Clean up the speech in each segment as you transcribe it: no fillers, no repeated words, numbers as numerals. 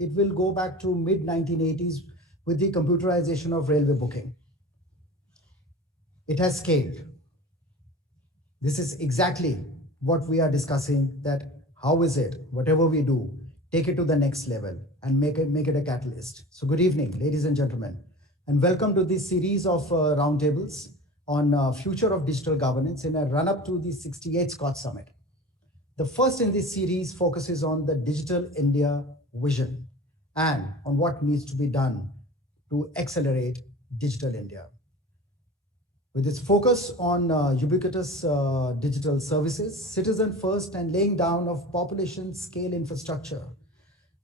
it will go back to mid 1980s with the computerization of railway booking. It has scaled. This is exactly what we are discussing, that how is it, whatever we do, take it to the next level and make it a catalyst. So good evening, ladies and gentlemen, and welcome to this series of roundtables on future of digital governance in a run-up to the 68th SKOCH Summit. The first in this series focuses on the Digital India vision and on what needs to be done to accelerate Digital India. With its focus on ubiquitous digital services, citizen first, and laying down of population scale infrastructure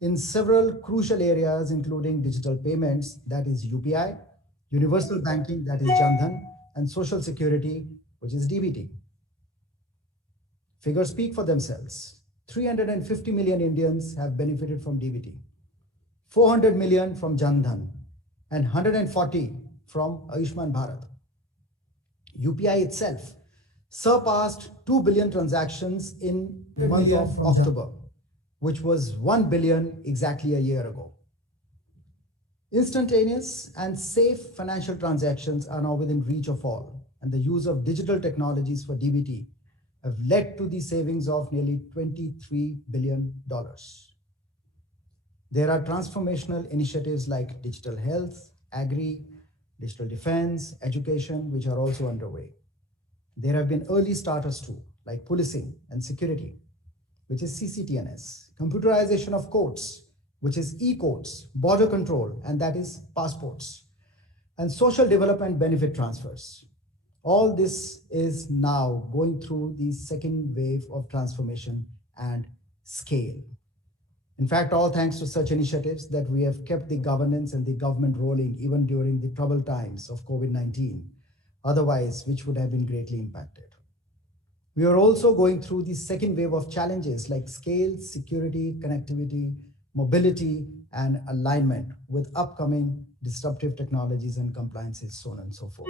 in several crucial areas, including digital payments, that is UPI, universal banking, that is Jan Dhan, and social security, which is DBT. Figures speak for themselves. 350 million Indians have benefited from DBT, 400 million from Jan Dhan, and 140 from Ayushman Bharat. UPI itself surpassed 2 billion transactions in the month of October, which was 1 billion exactly a year ago. Instantaneous and safe financial transactions are now within reach of all, and the use of digital technologies for DBT have led to the savings of nearly $23 billion. There are transformational initiatives like digital health, agri, digital defense, education, which are also underway. There have been early starters too, like policing and security, which is CCTNS, computerization of courts, which is e-courts, border control, and that is passports, and social development benefit transfers. All this is now going through the second wave of transformation and scale. In fact, all thanks to such initiatives that we have kept the governance and the government rolling even during the troubled times of COVID-19, otherwise which would have been greatly impacted. We are also going through the second wave of challenges like scale, security, connectivity, mobility, and alignment with upcoming disruptive technologies and compliances, so on and so forth.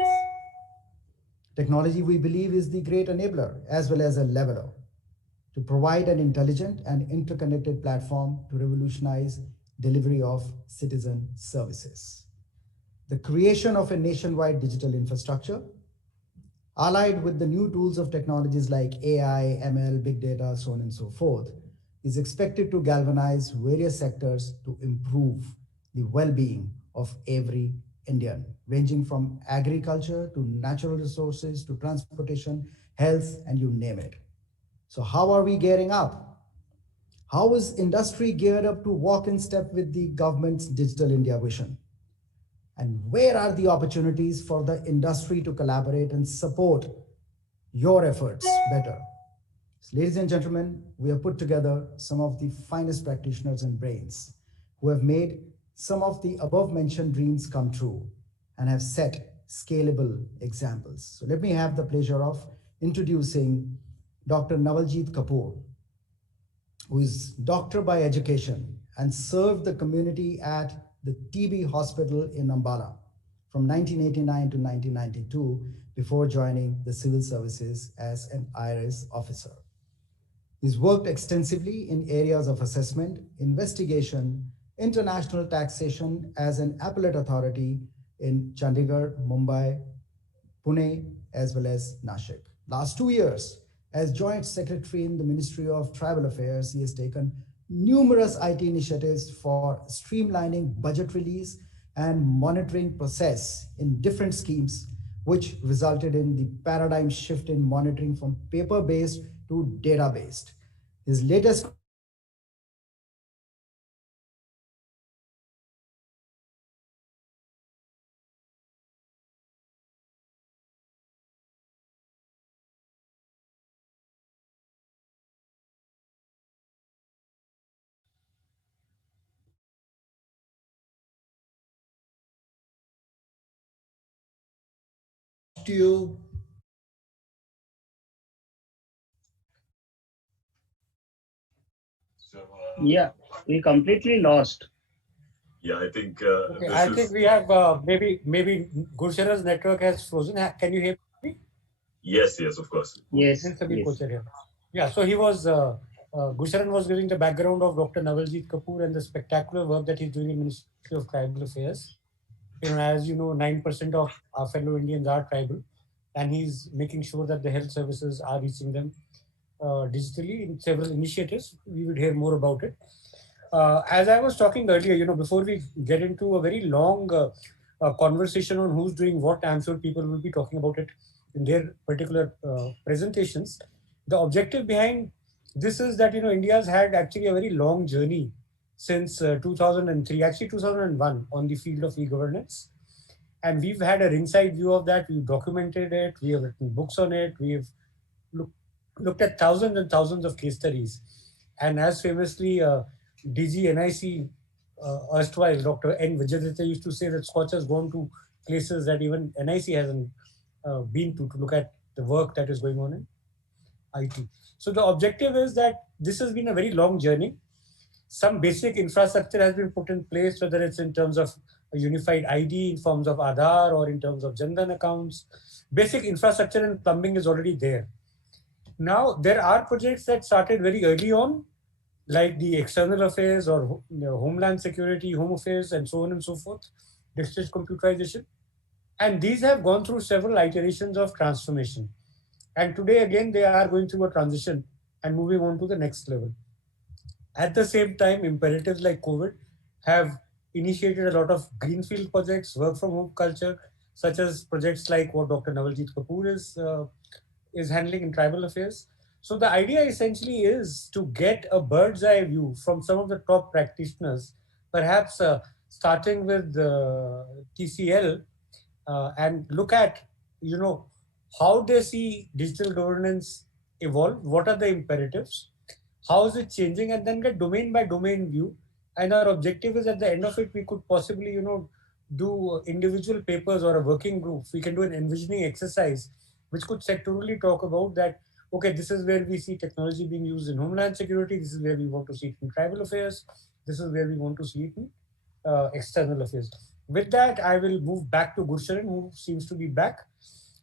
Technology, we believe, is the great enabler as well as a leveler to provide an intelligent and interconnected platform to revolutionize delivery of citizen services. The creation of a nationwide digital infrastructure, allied with the new tools of technologies like AI, ML, big data, so on and so forth, is expected to galvanize various sectors to improve the well-being of every Indian, ranging from agriculture to natural resources to transportation, health, and you name it. So how are we gearing up? How is industry geared up to walk in step with the government's Digital India vision? And where are the opportunities for the industry to collaborate and support your efforts better? So, ladies and gentlemen, we have put together some of the finest practitioners and brains who have made some of the above mentioned dreams come true and have set scalable examples. So let me have the pleasure of introducing Dr. Navaljeet Kapoor, who is doctor by education and served the community at the TB hospital in Ambala from 1989 to 1992 before joining the civil services as an IRS officer. He's worked extensively in areas of assessment, investigation, international taxation as an appellate authority in Chandigarh, Mumbai, Pune, as well as Nashik. Last 2 years, as Joint Secretary in the Ministry of Tribal Affairs, he has taken numerous IT initiatives for streamlining budget release and monitoring process in different schemes, which resulted in the paradigm shift in monitoring from paper-based to data-based. His latest to you. Yeah, we completely lost. Yeah, I think Okay, I think we have maybe Gurshara's network has frozen. Can you hear me? yes, of course. Yes, Since we yes. coach here. Yeah, so he was Gusharan was giving the background of Dr. Navaljeet Kapoor and the spectacular work that he's doing in Ministry of Tribal Affairs. As you know, 9% of our fellow Indians are tribal, and he's making sure that the health services are reaching them digitally in several initiatives. We would hear more about it. As I was talking earlier, before we get into a very long conversation on who's doing what, I'm sure people will be talking about it in their particular presentations. The objective behind this is that, India's had actually a very long journey since 2003, actually 2001, on the field of e-governance. And we've had a ringside view of that. We've documented it. We have written books on it. We've looked at thousands and thousands of case studies. And as famously DG NIC, erstwhile Dr. N. Vijayaditya used to say that SKOCH has gone to places that even NIC hasn't been to look at the work that is going on in IT. So the objective is that this has been a very long journey. Some basic infrastructure has been put in place, whether it's in terms of a unified ID in forms of Aadhaar or in terms of Jandan accounts. Basic infrastructure and plumbing is already there. Now, there are projects that started very early on, like the external affairs or homeland security, home affairs, and so on and so forth, district computerization. And these have gone through several iterations of transformation. And today, again, they are going through a transition and moving on to the next level. At the same time, imperatives like COVID have initiated a lot of greenfield projects, work from home culture, such as projects like what Dr. Navaljeet Kapoor is handling in tribal affairs. So the idea essentially is to get a bird's eye view from some of the top practitioners, perhaps starting with TCL, and look at, how they see digital governance evolve, what are the imperatives, how is it changing, and then get domain by domain view. And our objective is at the end of it, we could possibly, do individual papers or a working group. We can do an envisioning exercise, which could sectorally talk about that. Okay, this is where we see technology being used in homeland security. This is where we want to see it in tribal affairs. This is where we want to see it in external affairs. With that, I will move back to Gursharan, who seems to be back.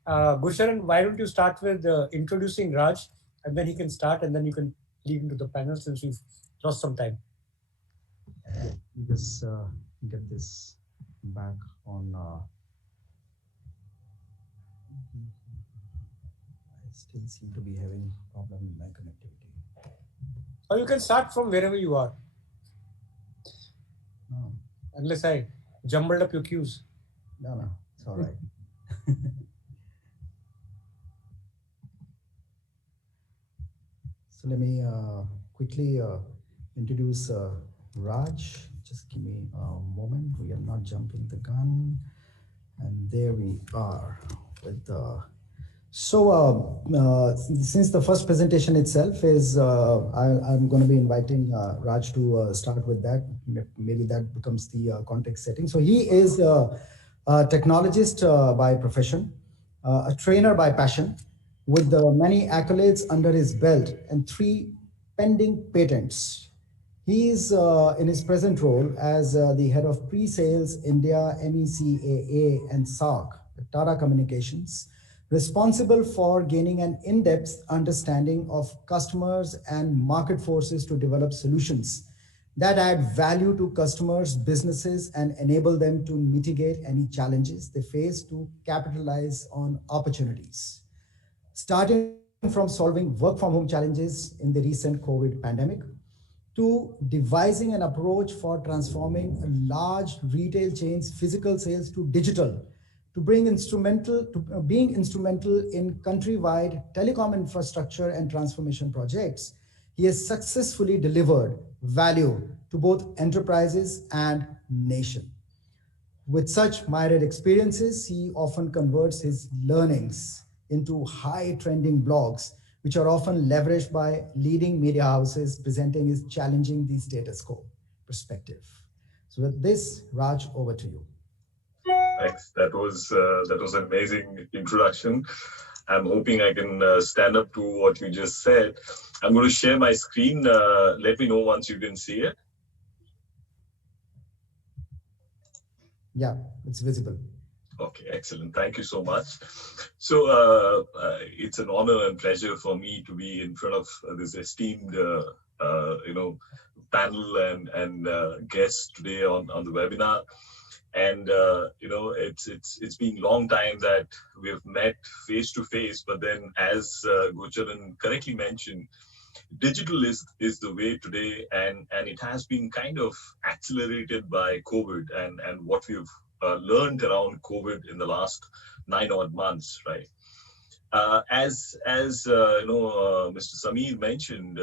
Gursharan, why don't you start with introducing Raj, and then he can start, and then you can lead into the panel since we've lost some time. Just get this back on. I still seem to be having problem with my connectivity. Or you can start from wherever you are. No. Unless I jumbled up your cues. No, it's all right. So let me quickly introduce Raj. Just give me a moment. We are not jumping the gun. And there we are with since the first presentation itself is, I'm going to be inviting Raj to start with that. Maybe that becomes the context setting. So he is a technologist by profession, a trainer by passion, with many accolades under his belt and 3 pending patents. He is in his present role as the head of pre-sales India, MECAA, and SARC, Tata Communications, responsible for gaining an in-depth understanding of customers and market forces to develop solutions that add value to customers, businesses, and enable them to mitigate any challenges they face to capitalize on opportunities. Starting from solving work from home challenges in the recent COVID pandemic, to devising an approach for transforming a large retail chain's physical sales to digital, to being instrumental in countrywide telecom infrastructure and transformation projects. He has successfully delivered value to both enterprises and nation. With such myriad experiences, he often converts his learnings into high trending blogs, which are often leveraged by leading media houses, presenting his challenging the status quo perspective. So with this, Raj, over to you. Thanks. That was an amazing introduction. I'm hoping I can stand up to what you just said. I'm going to share my screen. Let me know once you can see it. Yeah, it's visible. Okay, excellent. Thank you so much. So it's an honor and pleasure for me to be in front of this esteemed, panel and guests today on the webinar. And it's been long time that we've met face to face. But then, as Gocharan correctly mentioned, digital is the way today, and it has been kind of accelerated by COVID and what we've learned around COVID in the last 9 odd months, right? As Mr. Sameer mentioned,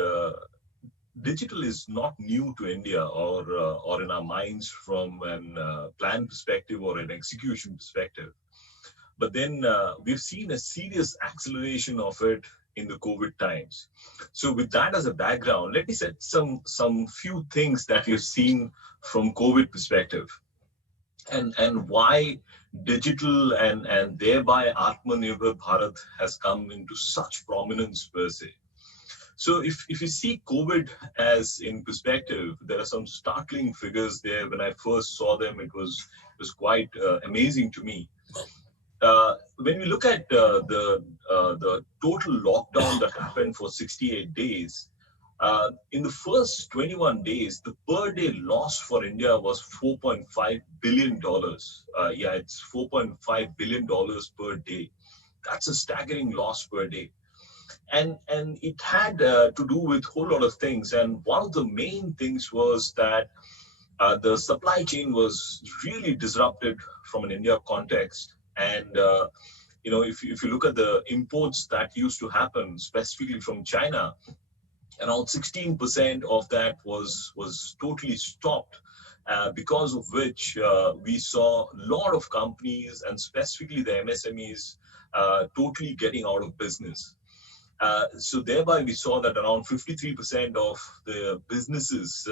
digital is not new to India or in our minds from an plan perspective or an execution perspective. But then we've seen a serious acceleration of it in the COVID times. So with that as a background, let me set some few things that we've seen from COVID perspective and why digital and thereby Atmanirbhar Bharat has come into such prominence per se. So if you see COVID as in perspective, there are some startling figures there. When I first saw them, it was quite amazing to me. When we look at the total lockdown that happened for 68 days, in the first 21 days, the per day loss for India was $4.5 billion. Yeah, it's $4.5 billion per day. That's a staggering loss per day. And it had to do with a whole lot of things. And one of the main things was that the supply chain was really disrupted from an India context. And if you look at the imports that used to happen, specifically from China, around 16% of that was totally stopped. Because of which we saw a lot of companies and specifically the MSMEs totally getting out of business. So thereby we saw that around 53% of the businesses,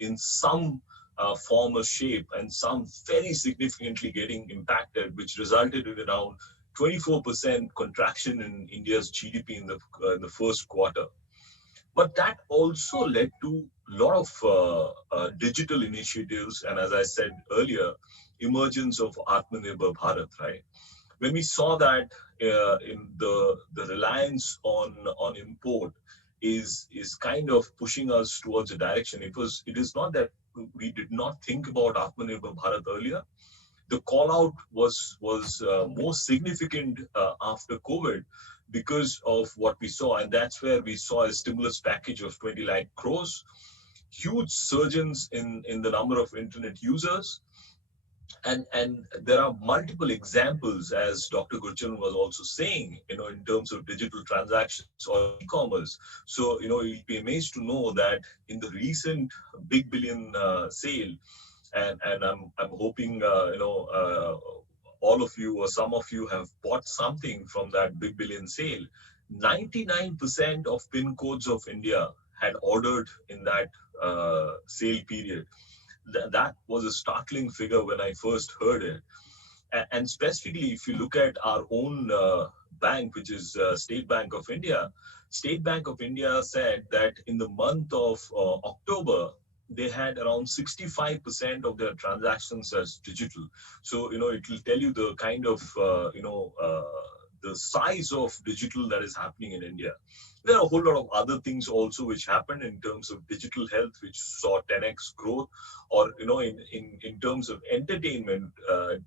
in some form or shape and some very significantly getting impacted, which resulted in around 24% contraction in India's GDP in the first quarter. But that also led to a lot of digital initiatives, and as I said earlier, emergence of Atmanirbhar Bharat, right? When we saw that in the reliance on import is kind of pushing us towards a direction. It is not that we did not think about Atmanirbhar Bharat earlier. The call out was more significant after COVID because of what we saw, and that's where we saw a stimulus package of 20 lakh crores, huge surgeons in the number of internet users. And there are multiple examples, as Dr. Gurcharan was also saying, in terms of digital transactions or e-commerce. So, you'll be amazed to know that in the recent Big Billion sale, and I'm hoping, all of you or some of you have bought something from that Big Billion sale. 99% of PIN codes of India had ordered in that sale period. That was a startling figure when I first heard it. And specifically, if you look at our own bank, which is State Bank of India, State Bank of India said that in the month of October, they had around 65% of their transactions as digital. So, it will tell you the kind of, the size of digital that is happening in India. There are a whole lot of other things also which happened in terms of digital health, which saw 10x growth, or in terms of entertainment,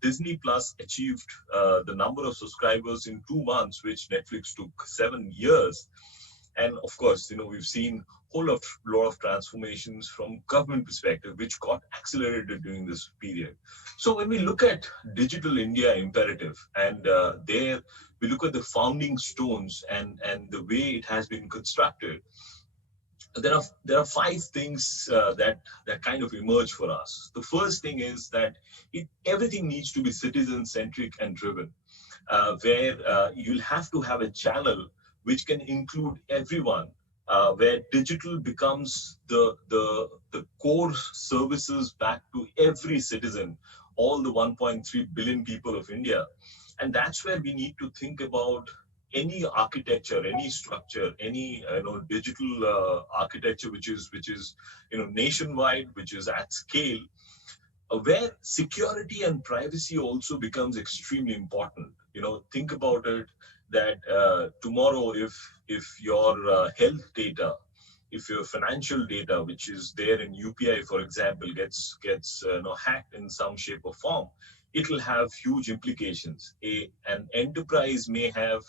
Disney Plus achieved the number of subscribers in 2 months, which Netflix took 7 years. And of course, we've seen a whole lot of transformations from government perspective, which got accelerated during this period. So when we look at Digital India imperative, and there we look at the founding stones and the way it has been constructed, there are 5 things that kind of emerge for us. The first thing is that everything needs to be citizen centric and driven, where you'll have to have a channel which can include everyone, where digital becomes the core services back to every citizen, all the 1.3 billion people of India. And that's where we need to think about any architecture, any structure, any digital architecture which is nationwide, which is at scale. where security and privacy also becomes extremely important. Think about it that tomorrow, if your health data, if your financial data, which is there in UPI, for example, gets hacked in some shape or form, it will have huge implications. An enterprise may have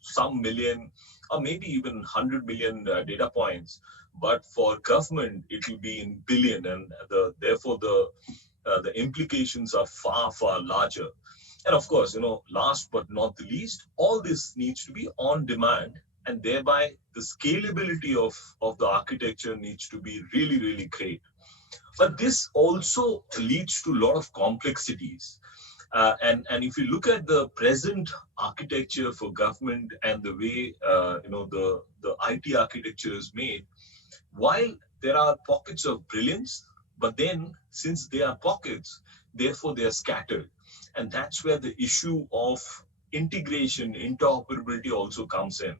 some million or maybe even 100 million data points, but for government it will be in billion, and therefore the implications are far larger. And of course, last but not the least, all this needs to be on demand, and thereby the scalability of the architecture needs to be really great. But this also leads to a lot of complexities. And if you look at the present architecture for government and the way the IT architecture is made, while there are pockets of brilliance, but then since they are pockets, therefore they are scattered. And that's where the issue of integration, interoperability also comes in.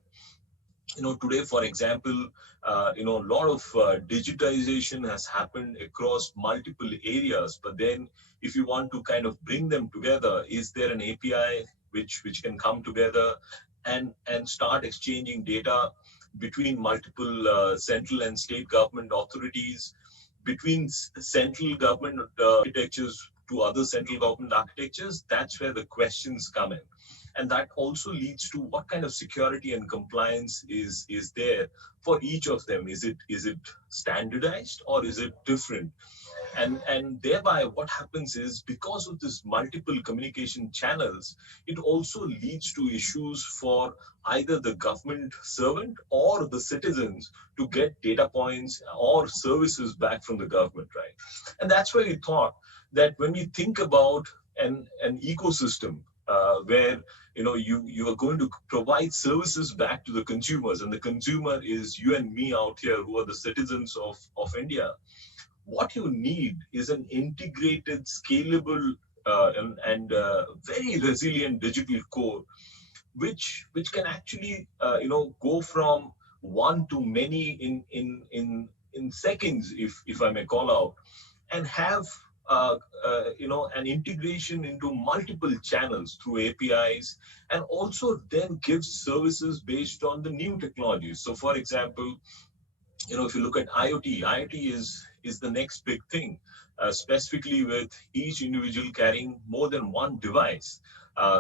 Today, for example, a lot of digitization has happened across multiple areas, but then if you want to kind of bring them together, is there an API which can come together and start exchanging data between multiple central and state government authorities, between central government architectures to other central government architectures? That's where the questions come in. And that also leads to what kind of security and compliance is there for each of them. Is it standardized or is it different? And thereby what happens is, because of this multiple communication channels, it also leads to issues for either the government servant or the citizens to get data points or services back from the government, right? And that's why we thought that when we think about an ecosystem where you are going to provide services back to the consumers, and the consumer is you and me out here who are the citizens of India, what you need is an integrated, scalable, and very resilient digital core, which can actually go from one to many in seconds, if I may call out, and have an integration into multiple channels through APIs, and also then give services based on the new technologies. So, for example, if you look at IoT is the next big thing, specifically with each individual carrying more than one device.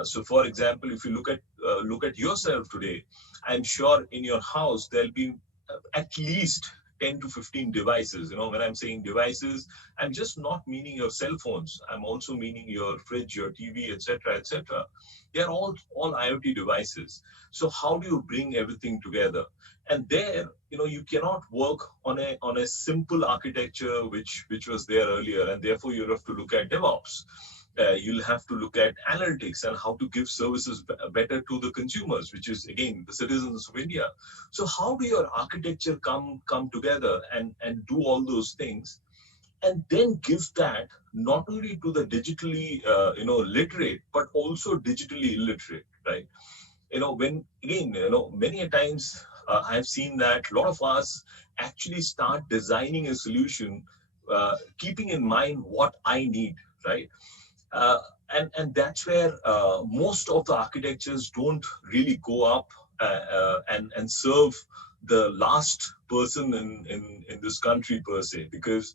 So, for example, if you look at yourself today, I'm sure in your house there'll be at least 10 to 15 devices. When I'm saying devices, I'm just not meaning your cell phones. I'm also meaning your fridge, your TV, etc., etc. They're all IoT devices. So how do you bring everything together? And there, you cannot work on a simple architecture which was there earlier, and therefore you have to look at DevOps. You'll have to look at analytics and how to give services better to the consumers, which is again the citizens of India. So how do your architecture come together and do all those things, and then give that not only to the digitally literate, but also digitally illiterate, right? When again, many a times I've seen that a lot of us actually start designing a solution keeping in mind what I need, right? And that's where most of the architectures don't really go up and serve the last person in this country per se, because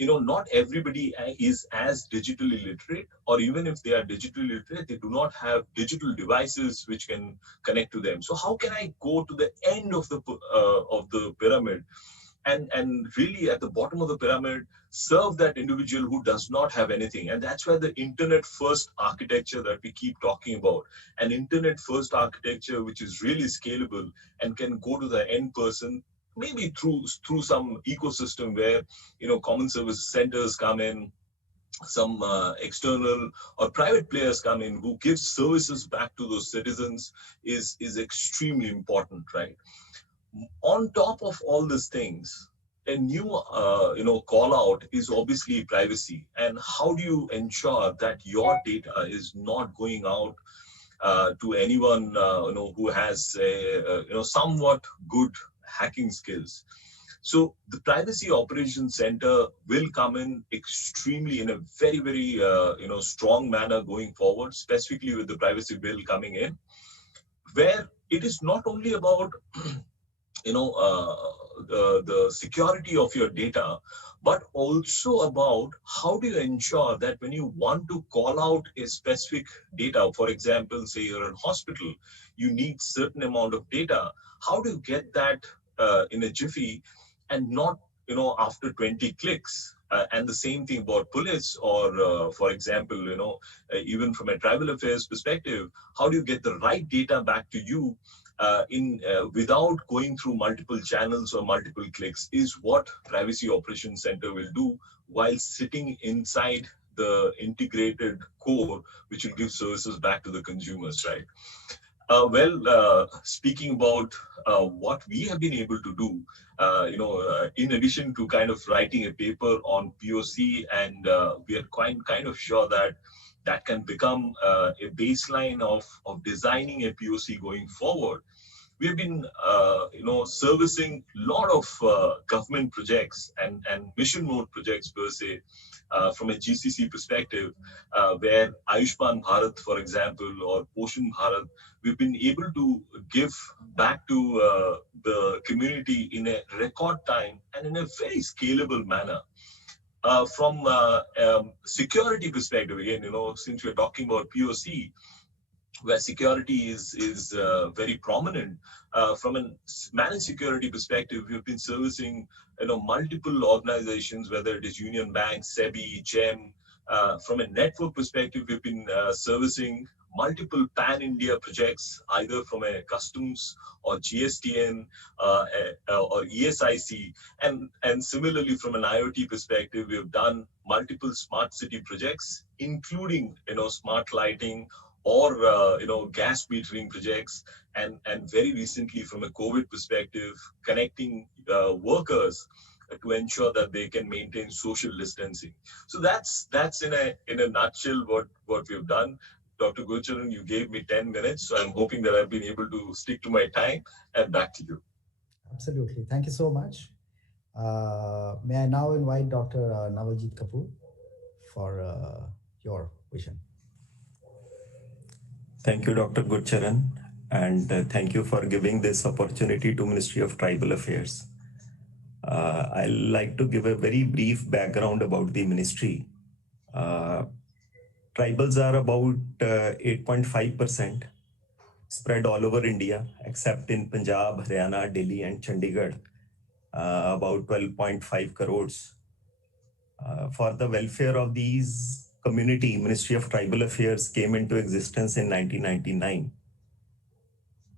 not everybody is as digitally literate, or even if they are digitally literate, they do not have digital devices which can connect to them. So how can I go to the end of the pyramid and really at the bottom of the pyramid serve that individual who does not have anything? And that's where the internet first architecture that we keep talking about, an internet first architecture which is really scalable and can go to the end person, maybe through some ecosystem where common service centers come in, some external or private players come in who give services back to those citizens, is extremely important, right? On top of all these things, a new call out is obviously privacy. And how do you ensure that your data is not going out to anyone who has somewhat good hacking skills? So the Privacy Operations Center will come in extremely in a very, very strong manner going forward, specifically with the privacy bill coming in, where it is not only about the security of your data, but also about how do you ensure that when you want to call out a specific data, for example, say you're in hospital, you need certain amount of data. How do you get that in a jiffy and not after 20 clicks? And the same thing about police, or for example, even from a tribal affairs perspective, how do you get the right data back to you without going through multiple channels or multiple clicks, is what Privacy Operations Center will do while sitting inside the integrated core, which will give services back to the consumers, right? Speaking about what we have been able to do, in addition to kind of writing a paper on POC, and we are kind of sure that that can become a baseline of designing a POC going forward. We have been, servicing a lot of government projects and mission mode projects per se, from a GCC perspective, where Ayushman Bharat, for example, or Poshan Bharat, we've been able to give back to the community in a record time and in a very scalable manner. From security perspective, again, since we're talking about POC, where security is very prominent. From a managed security perspective, we've been servicing multiple organizations, whether it is Union Bank, SEBI, GEM. From a network perspective, we've been servicing multiple pan-India projects, either from a customs or GSTN or ESIC. And similarly, from an IoT perspective, we've done multiple smart city projects, including smart lighting, or gas metering projects, and very recently from a COVID perspective, connecting workers to ensure that they can maintain social distancing. So that's in a nutshell what we've done. Dr. Gurcharan, you gave me 10 minutes, so I'm hoping that I've been able to stick to my time. And back to you. Absolutely. Thank you so much. May I now invite Dr. Navaljeet Kapoor for your vision. Thank you, Dr. Gurcharan, and thank you for giving this opportunity to Ministry of Tribal Affairs. I'd like to give a very brief background about the ministry. Tribals are about 8.5% spread all over India, except in Punjab, Haryana, Delhi, and Chandigarh, about 12.5 crores. For the welfare of these community, Ministry of Tribal Affairs came into existence in 1999.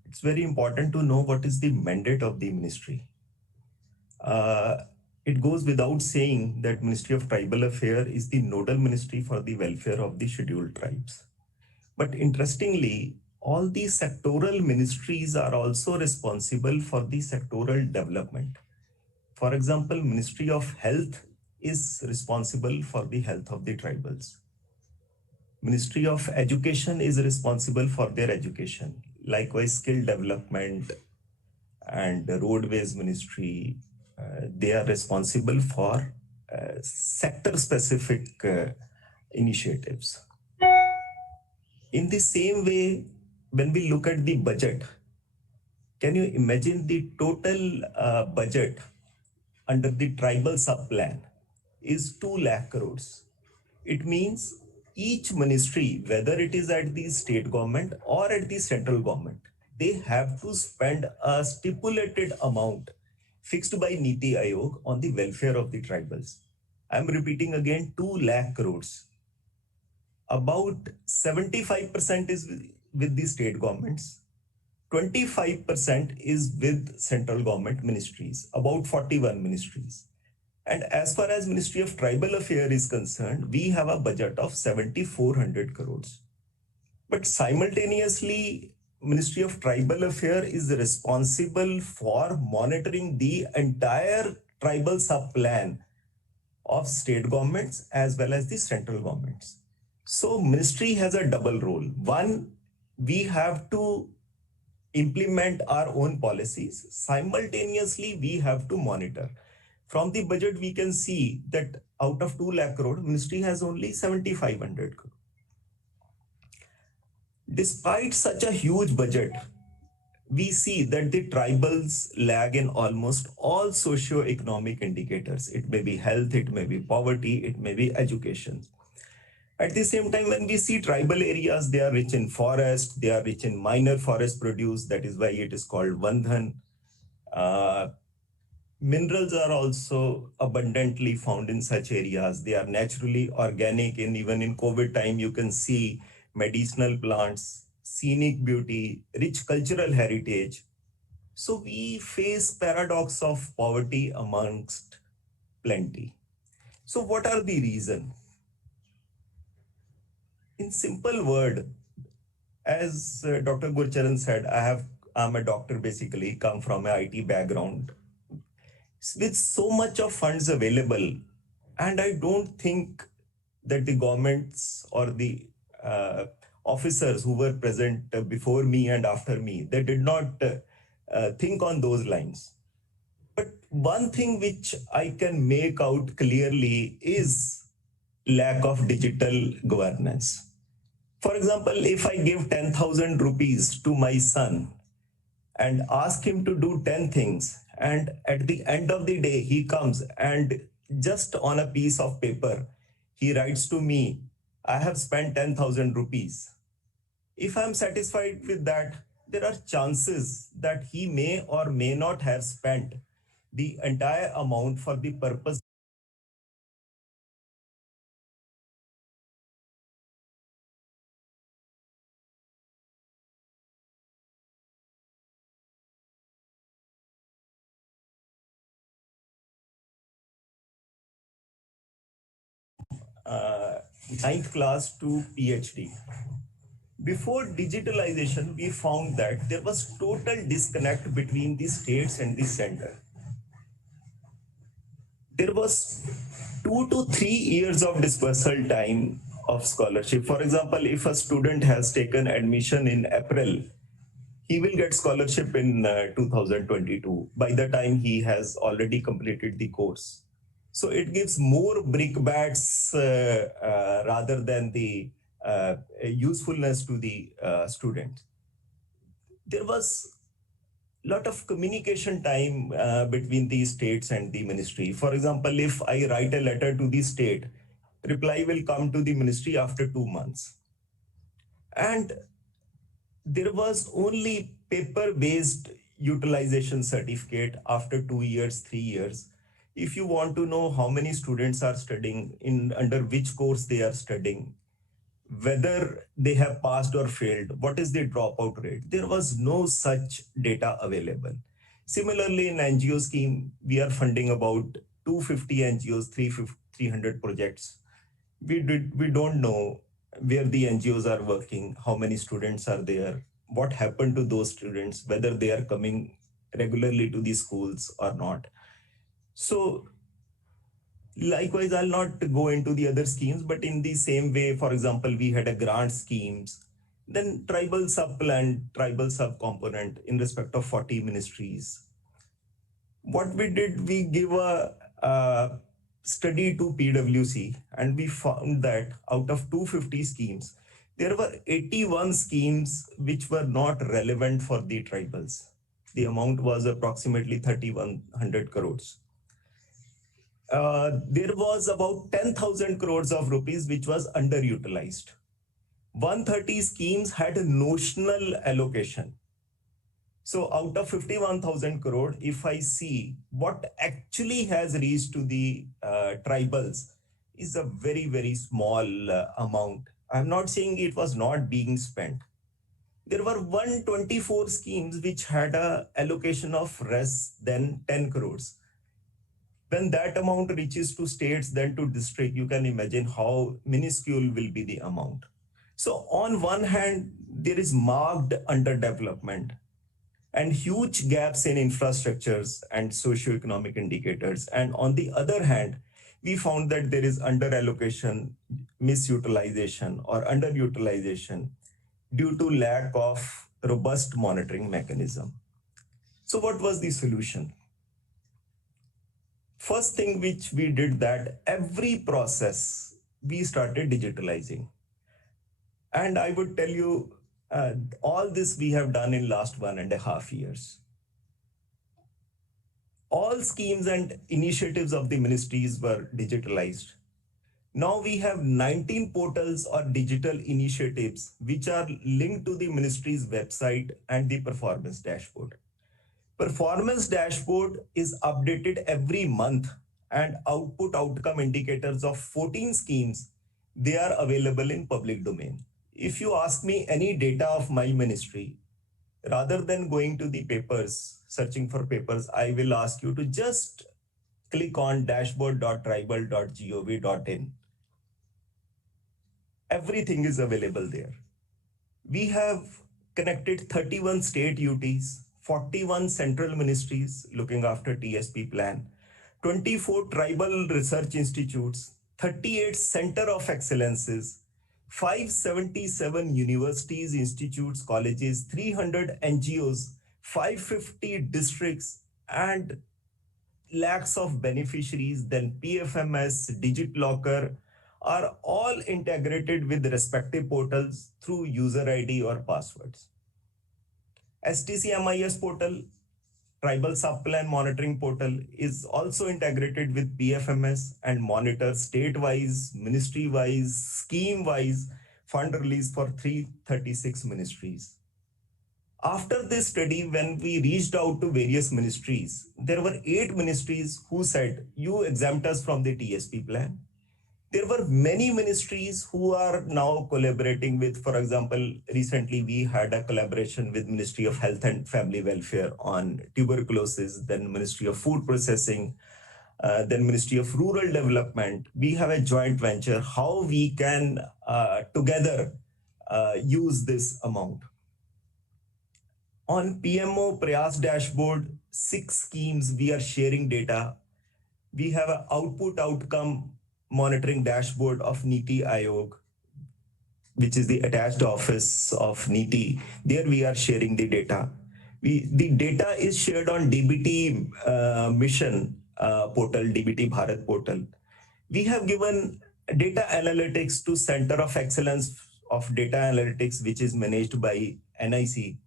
It's very important to know what is the mandate of the ministry. It goes without saying that Ministry of Tribal Affairs is the nodal ministry for the welfare of the scheduled tribes. But interestingly, all these sectoral ministries are also responsible for the sectoral development. For example, Ministry of Health is responsible for the health of the tribals. Ministry of Education is responsible for their education. Likewise, skill development and roadways ministry, they are responsible for sector-specific initiatives. In the same way, when we look at the budget, can you imagine the total budget under the tribal sub-plan is 2 lakh crores. It means each ministry, whether it is at the state government or at the central government, they have to spend a stipulated amount fixed by Niti Aayog on the welfare of the tribals. I'm repeating again, 2 lakh crores. About 75% is with the state governments, 25% is with central government ministries, about 41 ministries. And as far as Ministry of Tribal Affairs is concerned, we have a budget of 7,400 crores. But simultaneously, Ministry of Tribal Affairs is responsible for monitoring the entire tribal sub-plan of state governments as well as the central governments. So ministry has a double role. One, we have to implement our own policies. Simultaneously, we have to monitor. From the budget, we can see that out of 2 lakh crore, ministry has only 7,500 crore. Despite such a huge budget, we see that the tribals lag in almost all socio-economic indicators. It may be health, it may be poverty, it may be education. At the same time, when we see tribal areas, they are rich in forest, they are rich in minor forest produce. That is why it is called Vandhan. Minerals are also abundantly found in such areas. They are naturally organic, and even in COVID time, you can see medicinal plants, scenic beauty, rich cultural heritage. So we face paradox of poverty amongst plenty. So what are the reasons? In simple word, as Dr. Gurcharan said, I'm a doctor basically, come from an IT background. With so much of funds available, and I don't think that the governments or the officers who were present before me and after me, they did not think on those lines. But one thing which I can make out clearly is lack of digital governance. For example, if I give 10,000 rupees to my son and ask him to do 10 things, and at the end of the day, he comes and just on a piece of paper, he writes to me, I have spent 10,000 rupees. If I'm satisfied with that, there are chances that he may or may not have spent the entire amount for the purpose ninth class to PhD. Before digitalization, we found that there was total disconnect between the states and the center. There was 2 to 3 years of dispersal time of scholarship. For example, if a student has taken admission in April, he will get scholarship in 2022 by the time he has already completed the course. So it gives more brickbats rather than the usefulness to the student. There was a lot of communication time between the states and the ministry. For example, if I write a letter to the state, reply will come to the ministry after 2 months. And there was only paper-based utilization certificate after 2 years, 3 years. If you want to know how many students are studying, under which course they are studying, whether they have passed or failed, what is the dropout rate, there was no such data available. Similarly, in NGO scheme, we are funding about 250 NGOs, 300 projects. We don't know where the NGOs are working, how many students are there, what happened to those students, whether they are coming regularly to the schools or not. So likewise, I'll not go into the other schemes, but in the same way, for example, we had a grant schemes, then tribal sub-plan, tribal sub-component in respect of 40 ministries. What we did, we give a study to PwC, and we found that out of 250 schemes, there were 81 schemes which were not relevant for the tribals. The amount was approximately 3,100 crores. There was about 10,000 crores of rupees which was underutilized. 130 schemes had a notional allocation. So out of 51,000 crore, if I see what actually has reached to the tribals is a very, very small amount. I'm not saying it was not being spent. There were 124 schemes which had a allocation of less than 10 crores. When that amount reaches to states, then to district, you can imagine how minuscule will be the amount. So on one hand, there is marked underdevelopment and huge gaps in infrastructures and socioeconomic indicators. And on the other hand, we found that there is underallocation, misutilization or underutilization due to lack of robust monitoring mechanism. So what was the solution? First thing which we did, that every process we started digitalizing. And I would tell you, all this we have done in last 1.5 years. All schemes and initiatives of the ministries were digitalized. Now we have 19 portals or digital initiatives which are linked to the ministry's website and the performance dashboard. Performance dashboard is updated every month, and outcome indicators of 14 schemes, they are available in public domain. If you ask me any data of my ministry, rather than going to the papers, searching for papers, I will ask you to just click on dashboard.tribal.gov.in. Everything is available there. We have connected 31 state UTs, 41 central ministries looking after TSP plan, 24 tribal research institutes, 38 center of excellences, 577 universities, institutes, colleges, 300 NGOs, 550 districts, and lakhs of beneficiaries, then PFMS, DigitLocker, are all integrated with respective portals through user ID or passwords. STCMIS portal, Tribal Subplan Monitoring Portal, is also integrated with PFMS and monitors state-wise, ministry-wise, scheme-wise fund release for 336 ministries. After this study, when we reached out to various ministries, there were 8 ministries who said, you exempt us from the TSP plan. There were many ministries who are now collaborating with, for example, recently we had a collaboration with Ministry of Health and Family Welfare on tuberculosis, then Ministry of Food Processing, then Ministry of Rural Development. We have a joint venture how we can together use this amount. On PMO Prayas dashboard, 6 schemes we are sharing data. We have an outcome monitoring dashboard of NITI Aayog, which is the attached office of NITI. There we are sharing the data. The data is shared on DBT mission portal, DBT Bharat portal. We have given data analytics to Center of Excellence of Data Analytics, which is managed by NIC.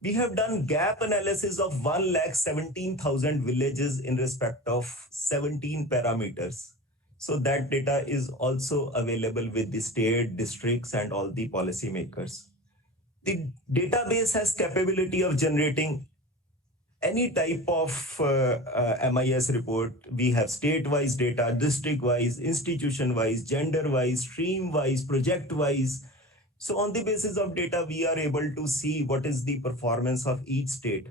We have done gap analysis of 1,17,000 villages in respect of 17 parameters. So that data is also available with the state, districts, and all the policymakers. The database has capability of generating any type of MIS report. We have state-wise data, district-wise, institution-wise, gender-wise, stream-wise, project-wise. So on the basis of data, we are able to see what is the performance of each state.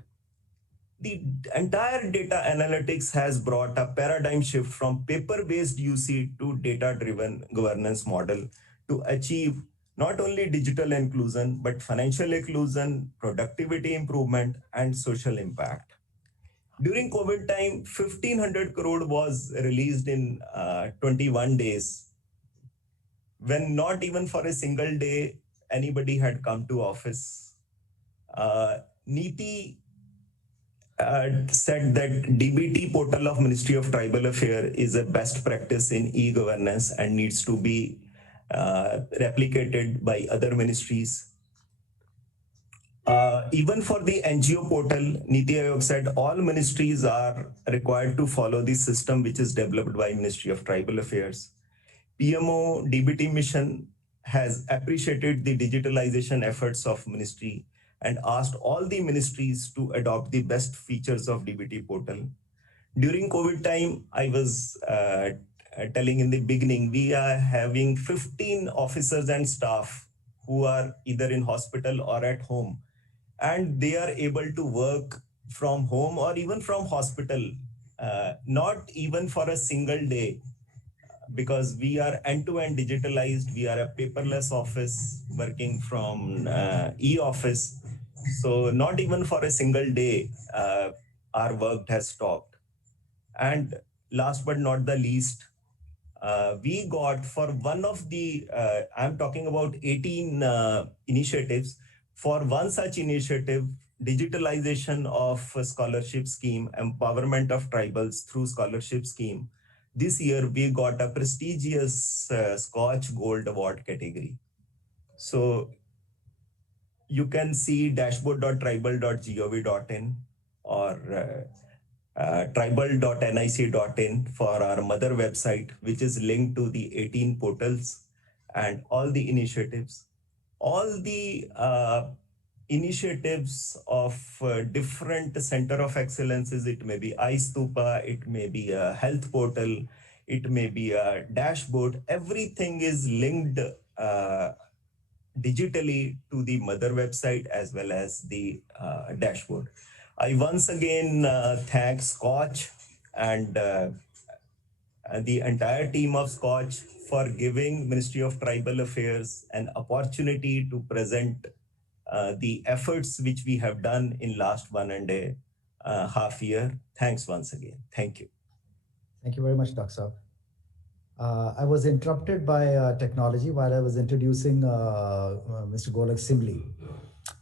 The entire data analytics has brought a paradigm shift from paper-based UC to data-driven governance model to achieve not only digital inclusion, but financial inclusion, productivity improvement, and social impact. During COVID time, 1,500 crore was released in 21 days, when not even for a single day anybody had come to office. NITI said that DBT portal of Ministry of Tribal Affairs is a best practice in e-governance and needs to be replicated by other ministries. Even for the NGO portal, NITI Aayog said all ministries are required to follow the system which is developed by Ministry of Tribal Affairs. PMO DBT mission has appreciated the digitalization efforts of ministry and asked all the ministries to adopt the best features of DBT portal. During COVID time, I was telling in the beginning, we are having 15 officers and staff who are either in hospital or at home, and they are able to work from home or even from hospital, not even for a single day, because we are end-to-end digitalized. We are a paperless office working from e-office. So not even for a single day, our work has stopped. And last but not the least, we got for one of the, I'm talking about 18 initiatives. For one such initiative, digitalization of a scholarship scheme, empowerment of tribals through scholarship scheme, this year we got a prestigious SKOCH Gold Award category. So you can see dashboard.tribal.gov.in or tribal.nic.in for our mother website, which is linked to the 18 portals and all the initiatives. All the initiatives of different center of excellences, it may be iStupa, it may be a health portal, it may be a dashboard, everything is linked digitally to the mother website as well as the dashboard. I once again thank SKOCH and the entire team of SKOCH for giving Ministry of Tribal Affairs an opportunity to present the efforts which we have done in last 1.5 years. Thanks once again. Thank you. Thank you very much, Dr. Saab. I was interrupted by technology while I was introducing Mr. Golak Simli.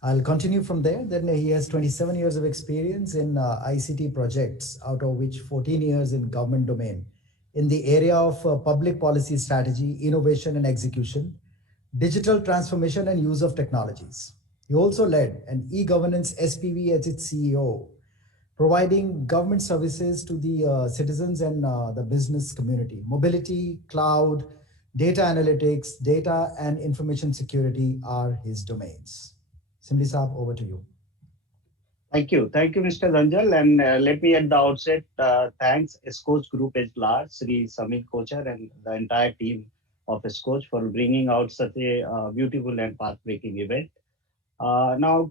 I'll continue from there. Then he has 27 years of experience in ICT projects, out of which 14 years in government domain, in the area of public policy strategy, innovation and execution, digital transformation and use of technologies. He also led an e-governance SPV as its CEO, providing government services to the citizens and the business community. Mobility, cloud, data analytics, data and information security are his domains. Simli Saab, over to you. Thank you, Mr. Zanjal. And let me at the outset thanks SKOCH Group at large, Sri Samit Kochar and the entire team of SKOCH for bringing out such a beautiful and path-breaking event. Now,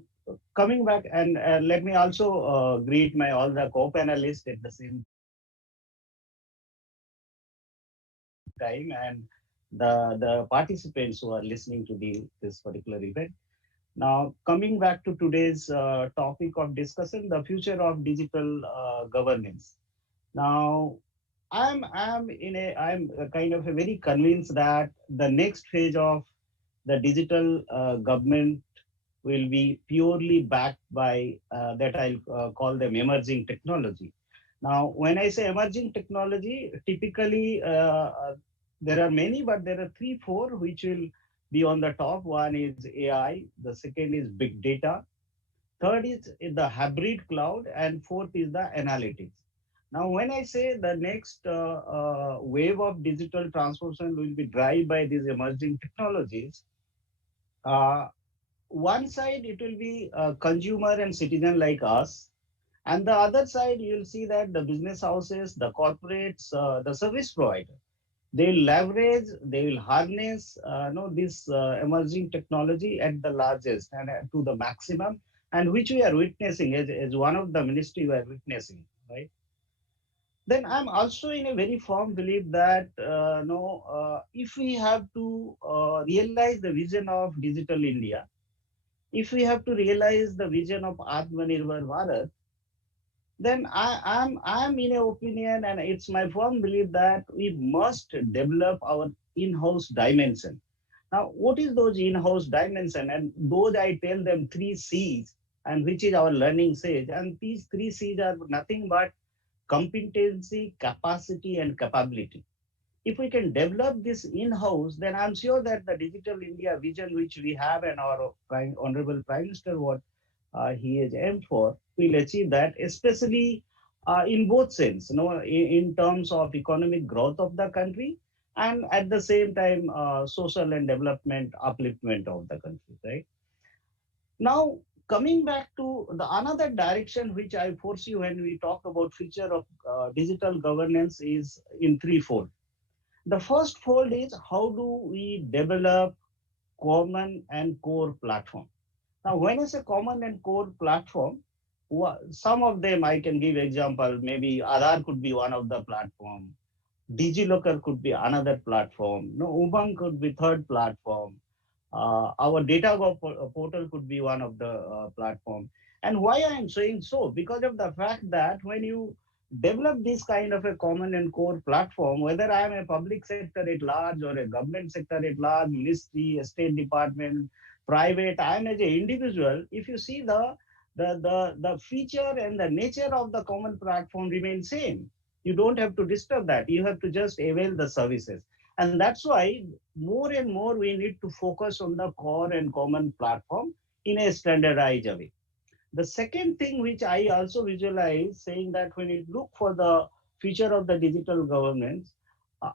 coming back, and let me also greet all the co-panelists at the same time, and the participants who are listening to this particular event. Now, coming back to today's topic of discussion, the future of digital governance. Now, I'm kind of very convinced that the next phase of the digital government will be purely backed by that I'll call them emerging technology. Now, when I say emerging technology, typically there are many, but there are 3, 4 which will be on the top. One is AI, the second is big data, third is the hybrid cloud, and fourth is the analytics. Now, when I say the next wave of digital transformation will be driven by these emerging technologies, one side it will be consumer and citizen like us, and the other side you'll see that the business houses, the corporates, the service provider, they will leverage, they will harness this emerging technology at the largest and to the maximum, and which we are witnessing as one of the ministry we are witnessing, right? Then I'm also in a very firm belief that if we have to realize the vision of digital India, if we have to realize the vision of Atmanirbhar Bharat, then I'm in an opinion, and it's my firm belief that we must develop our in-house dimension. Now, what is those in-house dimension? And those I tell them 3 C's, and which is our learning stage. And these 3 C's are nothing but competency, capacity, and capability. If we can develop this in-house, then I'm sure that the digital India vision which we have and our Honorable Prime Minister, what he is aimed for, will achieve that, especially in both sense, in terms of economic growth of the country, and at the same time, social and development upliftment of the country, right? Now, coming back to the another direction which I foresee when we talk about future of digital governance is in 3-fold. The first fold is how do we develop common and core platform. Now, when I say common and core platform, some of them I can give example. Maybe Aadhaar could be one of the platform. DigiLocker could be another platform. Umang could be third platform. Our data portal could be one of the platform. And why I am saying so? Because of the fact that when you develop this kind of a common and core platform, whether I am a public sector at large or a government sector at large, ministry, a state department, private, and as an individual, if you see the feature and the nature of the common platform remain same. You don't have to disturb that. You have to just avail the services. And that's why more and more we need to focus on the core and common platform in a standardized way. The second thing which I also visualize saying that when you look for the future of the digital governance,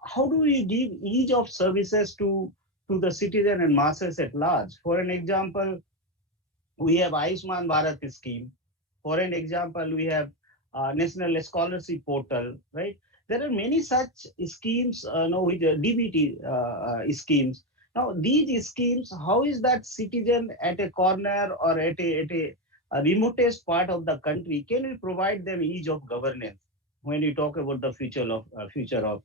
how do we give ease of services to the citizen and masses at large? For an example, we have Ayushman Bharat scheme. For an example, we have National Scholarship Portal, right? There are many such schemes, with DBT schemes. Now, these schemes, how is that citizen at a corner or a remotest part of the country, can we provide them ease of governance when you talk about the future of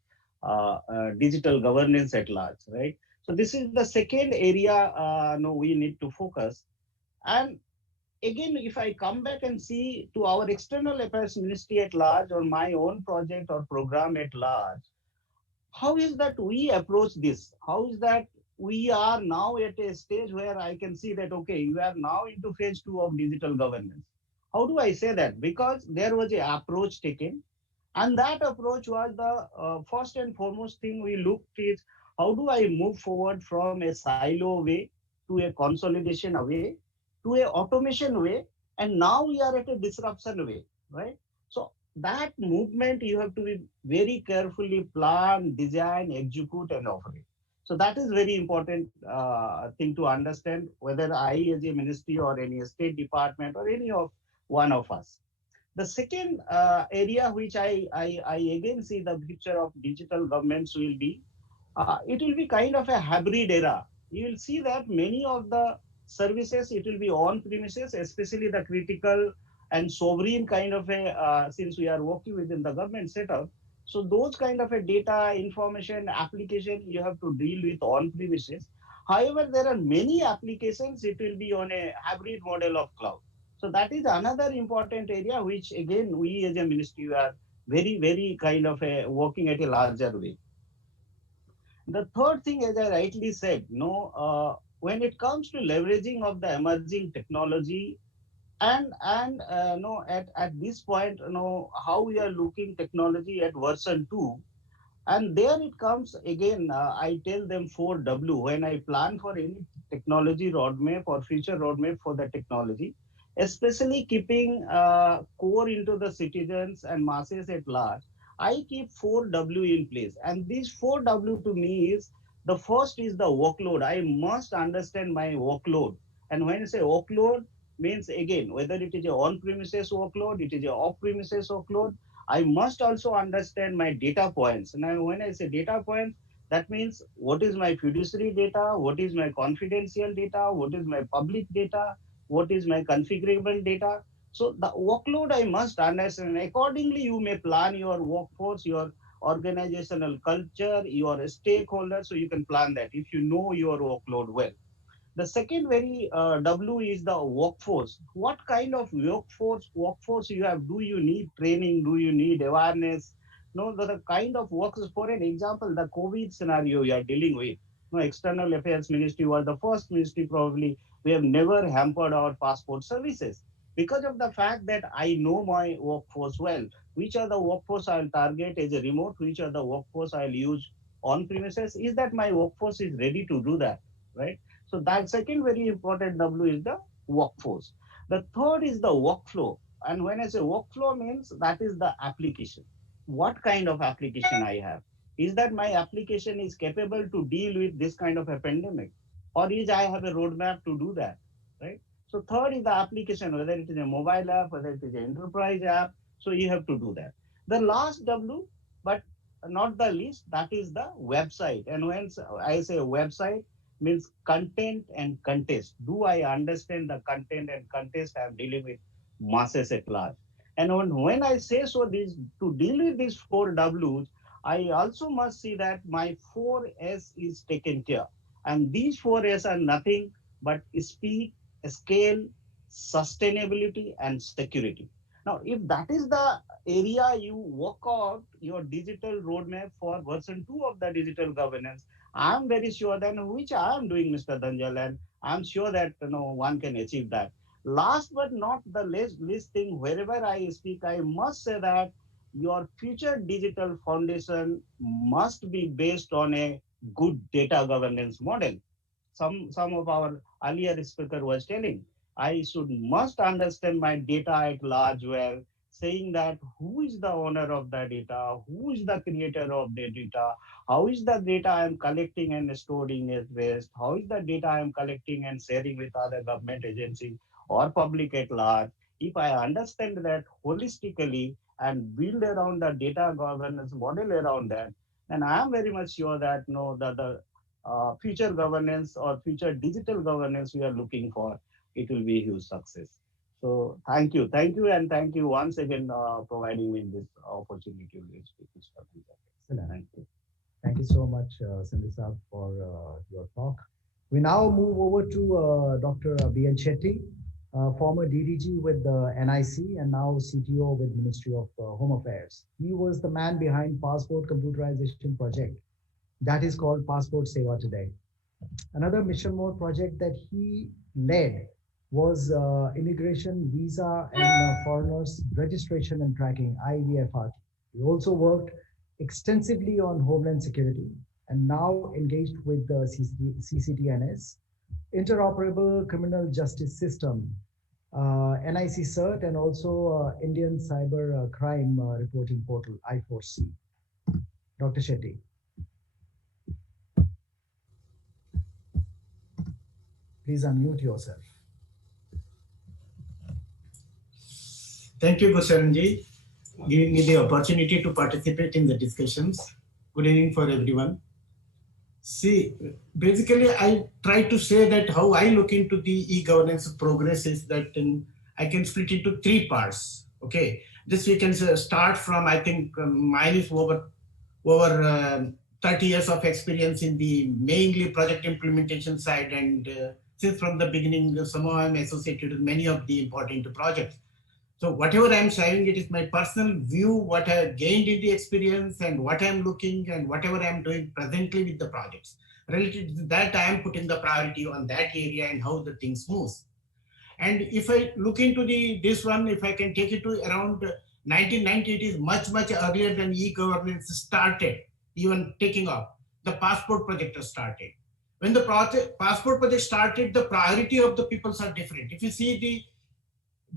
digital governance at large, right? So this is the second area we need to focus. And again, if I come back and see to our external affairs ministry at large or my own project or program at large, how is that we approach this? How is that we are now at a stage where I can see that, okay, we are now into phase two of digital governance. How do I say that? Because there was an approach taken, and that approach was the first and foremost thing we looked is how do I move forward from a silo way to a consolidation way to a automation way, and now we are at a disruption way, right? So that movement you have to be very carefully plan, design, execute, and operate. So that is very important thing to understand whether I as a ministry or any state department or any of one of us. The second area which I again see the future of digital governments will be, it will be kind of a hybrid era. You will see that many of the services, it will be on premises, especially the critical and sovereign kind of a, since we are working within the government setup. So those kind of a data, information, application, you have to deal with on premises. However, there are many applications, it will be on a hybrid model of cloud. So that is another important area which again we as a ministry are very, very kind of a working at a larger way. The third thing, as I rightly said, when it comes to leveraging of the emerging technology, and at this point, how we are looking technology at version two, and there it comes again. I tell them 4W when I plan for any technology roadmap or future roadmap for the technology, especially keeping core into the citizens and masses at large. I keep 4W in place. And these 4W to me is the first is the workload. I must understand my workload. And when I say workload, means again, whether it is a on premises workload, it is a off premises workload, I must also understand my data points. Now, when I say data points, that means what is my fiduciary data, what is my confidential data, what is my public data, what is my configurable data. So the workload I must understand. Accordingly, you may plan your workforce, your organizational culture, your stakeholders, so you can plan that if you know your workload well. The second very W is the workforce. What kind of workforce you have? Do you need training? Do you need awareness? No, the kind of works. For an example, the COVID scenario we are dealing with. No, External Affairs Ministry was the first ministry probably we have never hampered our passport services because of the fact that I know my workforce well. Which are the workforce I'll target as a remote? Which are the workforce I'll use on premises? Is that my workforce is ready to do that, right? So that second very important W is the workforce. The third is the workflow. And when I say workflow means that is the application. What kind of application I have? Is that my application is capable to deal with this kind of a pandemic? Or is I have a roadmap to do that? Right? So third is the application, whether it is a mobile app, whether it is an enterprise app. So you have to do that. The last W, but not the least, that is the website. And when I say website, means content and contest. Do I understand the content and contest I'm dealing with masses at large? And when I say so, these to deal with these 4 Ws, I also must see that my 4S is taken care. And these 4S are nothing but speed, scale, sustainability, and security. Now, if that is the area you work out your digital roadmap for version 2 of the digital governance, I'm very sure then which I am doing, Mr. Danjal, and I'm sure that one can achieve that. Last but not the least thing, wherever I speak, I must say that your future digital foundation must be based on a good data governance model. Some of our earlier speaker was telling I should must understand my data at large well, saying that who is the owner of the data, who is the creator of the data, how is the data I am collecting and storing at rest, how is the data I am collecting and sharing with other government agencies or public at large. If I understand that holistically and build around the data governance model around that, then I am very much sure that no the future governance or future digital governance we are looking for, it will be a huge success. So thank you, and thank you once again providing me this opportunity to speak this topic. Excellent. Thank you. Thank you so much, Sandeep Saab, for your talk. We now move over to Dr. B.N. Shetty, former DDG with the NIC and now CTO with Ministry of Home Affairs. He was the man behind passport computerization project that is called Passport Seva today. Another mission mode project that he led was immigration, visa, and foreigners registration and tracking, IVFR. He also worked extensively on homeland security and now engaged with the CCTNS, interoperable criminal justice system, NIC CERT, and also Indian cyber crime reporting portal, I4C. Dr. Shetty. Please unmute yourself. Thank you, Gosharanji, giving me the opportunity to participate in the discussions. Good evening for everyone. See, basically, I try to say that how I look into the e-governance progress is that I can split into three parts. Okay, this we can start from, I think mine is over 30 years of experience in the mainly project implementation side, and since from the beginning, somehow I'm associated with many of the important projects. So whatever I'm sharing, it is my personal view, what I have gained in the experience and what I'm looking and whatever I'm doing presently with the projects. Related to that, I am putting the priority on that area and how the things move. And if I look into this one, if I can take it to around 1990, it is much earlier than e-governance started, even taking off. The passport project has started. When the passport project started, the priority of the peoples are different. If you see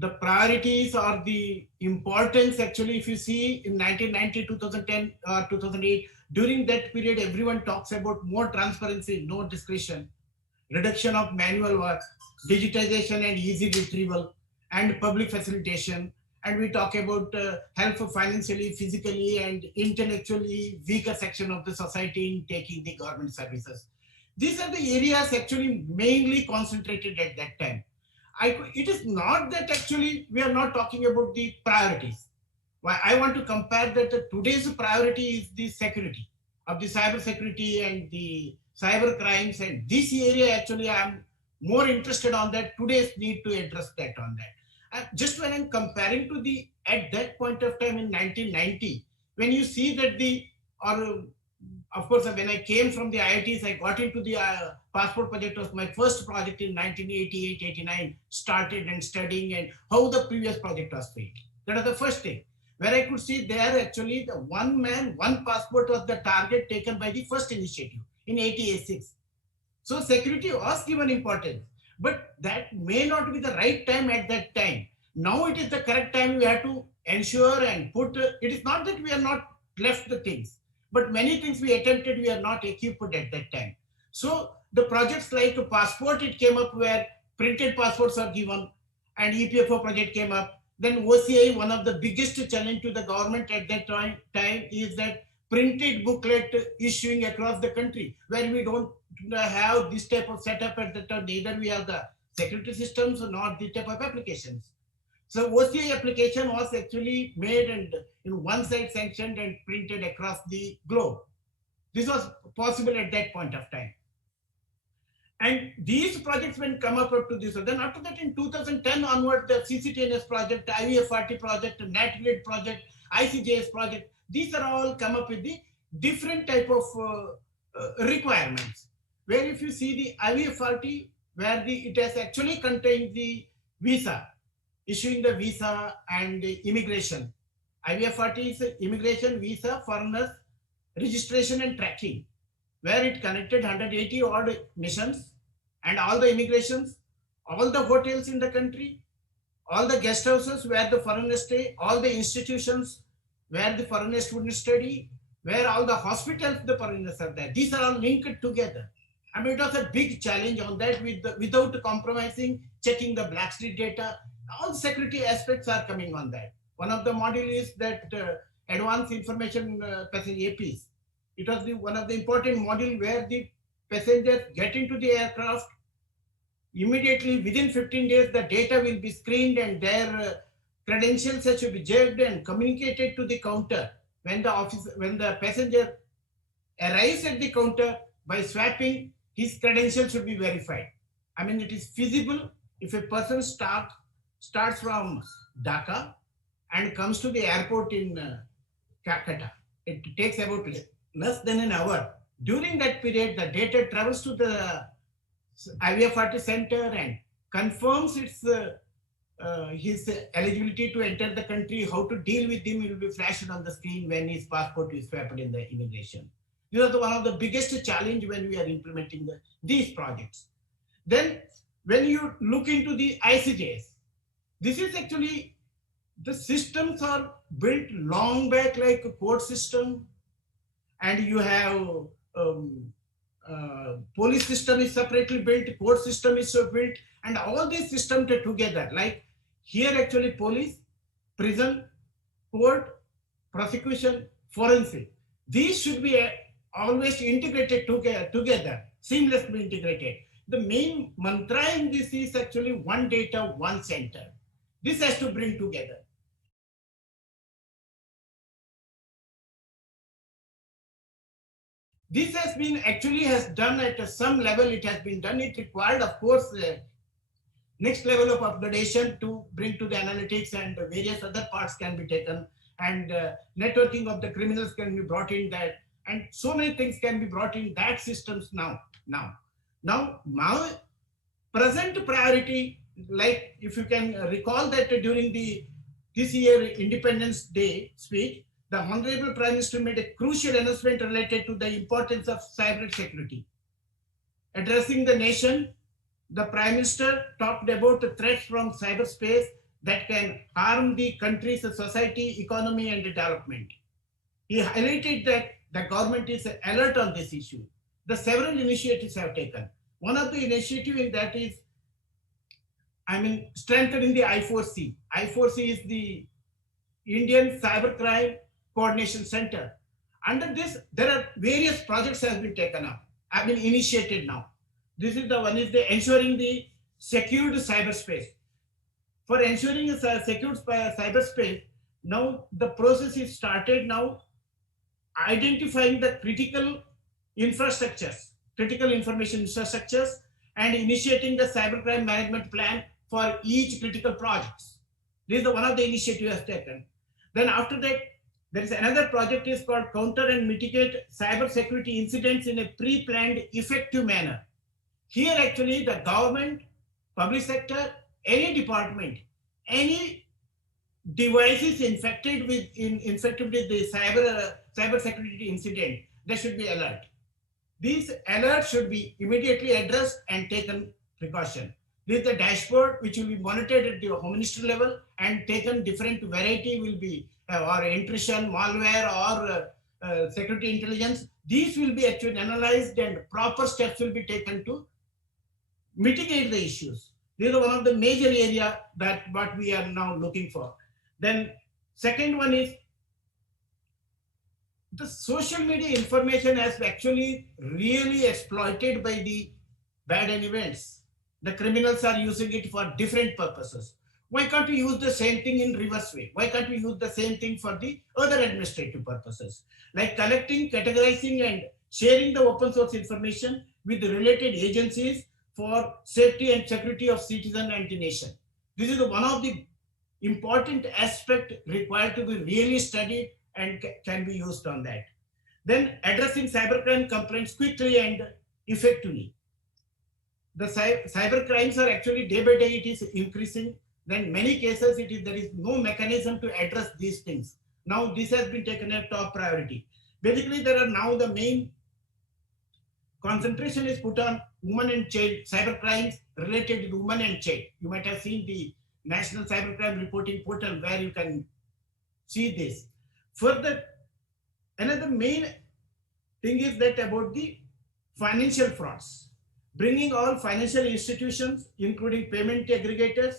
the priorities or the importance, actually, if you see in 1990, 2010, 2008, during that period, everyone talks about more transparency, no discretion, reduction of manual work, digitization and easy retrieval, and public facilitation. And we talk about help financially, physically, and intellectually weaker section of the society in taking the government services. These are the areas actually mainly concentrated at that time. It is not that actually we are not talking about the priorities. Why I want to compare that today's priority is the security of the cyber security and the cyber crimes, and this area actually I am more interested on that. Today's need to address that on that. And just when I'm comparing to the at that point of time in 1990, when you see that of course, when I came from the IITs, I got into the passport project. Was my first project in 1988-89, started and studying and how the previous project was failed. That was the first thing. Where I could see there actually the one man, one passport was the target taken by the first initiative in 86. So security was given importance, but that may not be the right time at that time. Now it is the correct time. We have to ensure and put, it is not that we are not left the things, but many things we attempted, we are not equipped at that time. So the projects like a passport, it came up where printed passports are given, and EPFO project came up. Then OCI, one of the biggest challenge to the government at that time is that printed booklet issuing across the country, where we don't have this type of setup at the time. Neither we have the security systems nor the type of applications. So OCI application was actually made and in one side sanctioned and printed across the globe. This was possible at that point of time. And these projects when come up to this, then after that in 2010 onward, the CCTNS project, IVFRT project, NatGrid project, ICJS project, these are all come up with the different type of requirements. Where if you see the IVFRT, where it has actually contained the visa, issuing the visa and the immigration. IVFRT is immigration, visa, foreigners, registration and tracking, where it connected 180 odd missions and all the immigrations, all the hotels in the country, all the guest houses where the foreigners stay, all the institutions where the foreigners would study, where all the hospitals the foreigners are there. These are all linked together. I mean, it was a big challenge on that without compromising, checking the Black Street data. All security aspects are coming on that. One of the module is that advanced information passenger APs. It was one of the important module where the passengers get into the aircraft. Immediately within 15 days, the data will be screened and their credentials should be checked and communicated to the counter. When the passenger arrives at the counter, by swapping, his credentials should be verified. I mean, it is feasible if a person starts from Dhaka and comes to the airport in Calcutta. It takes about less than an hour. During that period, the data travels to the IVFRT center and confirms his eligibility to enter the country. How to deal with him will be flashed on the screen when his passport is swapped in the immigration. This is one of the biggest challenge when we are implementing these projects. Then when you look into the ICJs, this is actually, the systems are built long back like a court system, and you have police system is separately built, court system is so built, and all these systems together. Like here actually police, prison, court, prosecution, forensic. These should be always integrated together, seamlessly integrated. The main mantra in this is actually one data, one center. This has to bring together. This has been done at some level. It has been done. It required, of course, next level of upgradation to bring to the analytics, and various other parts can be taken, and networking of the criminals can be brought in that, and so many things can be brought in that systems now. My present priority, like if you can recall that during this year Independence Day speech, the Honorable Prime Minister made a crucial announcement related to the importance of cyber security. Addressing the nation, the Prime Minister talked about the threats from cyberspace that can harm the country's society, economy, and development. He highlighted that the government is alert on this issue. The several initiatives have taken. One of the initiatives in that is, strengthening the I4C. I4C is the Indian Cybercrime Coordination Center. Under this, there are various projects have been taken up, have been initiated now. This is the one is the ensuring the secured cyberspace. For ensuring a secured cyberspace, now the process is started now, identifying the critical infrastructures, critical information infrastructures, and initiating the cybercrime management plan for each critical projects. This is one of the initiatives taken. Then after that, there is another project is called Counter and Mitigate Cyber Security Incidents in a Pre-Planned Effective Manner. Here actually the government, public sector, any department, any devices infected with the cyber security incident, they should be alert. These alerts should be immediately addressed and taken precaution. This is the dashboard which will be monitored at the Home Ministry level and taken different variety will be or intrusion, malware, or security intelligence. These will be actually analyzed and proper steps will be taken to mitigate the issues. These are one of the major area that what we are now looking for. Then second one is the social media information has actually really exploited by the bad events. The criminals are using it for different purposes. Why can't we use the same thing in reverse way? Why can't we use the same thing for the other administrative purposes? Like collecting, categorizing, and sharing the open source information with the related agencies for safety and security of citizen and the nation. This is one of the important aspect required to be really studied and can be used on that. Then addressing cybercrime complaints quickly and effectively. the cyber crimes are actually day by day it is increasing. Then many cases there is no mechanism to address these things. Now this has been taken a top priority. Basically, there are now the main concentration is put on women and child cyber crimes related to women and child. You might have seen the National Cybercrime Reporting Portal where you can see this. Further, another main thing is that about the financial frauds, bringing all financial institutions, including payment aggregators,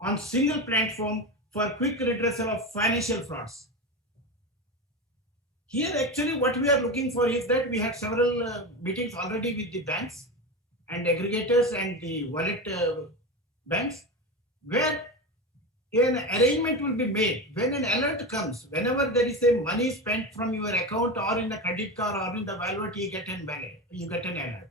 on single platform for quick redressal of financial frauds. Here, actually, what we are looking for is that we had several meetings already with the banks and aggregators and the wallet banks, where an arrangement will be made when an alert comes. Whenever there is a money spent from your account or in the credit card or in the wallet, you get an alert.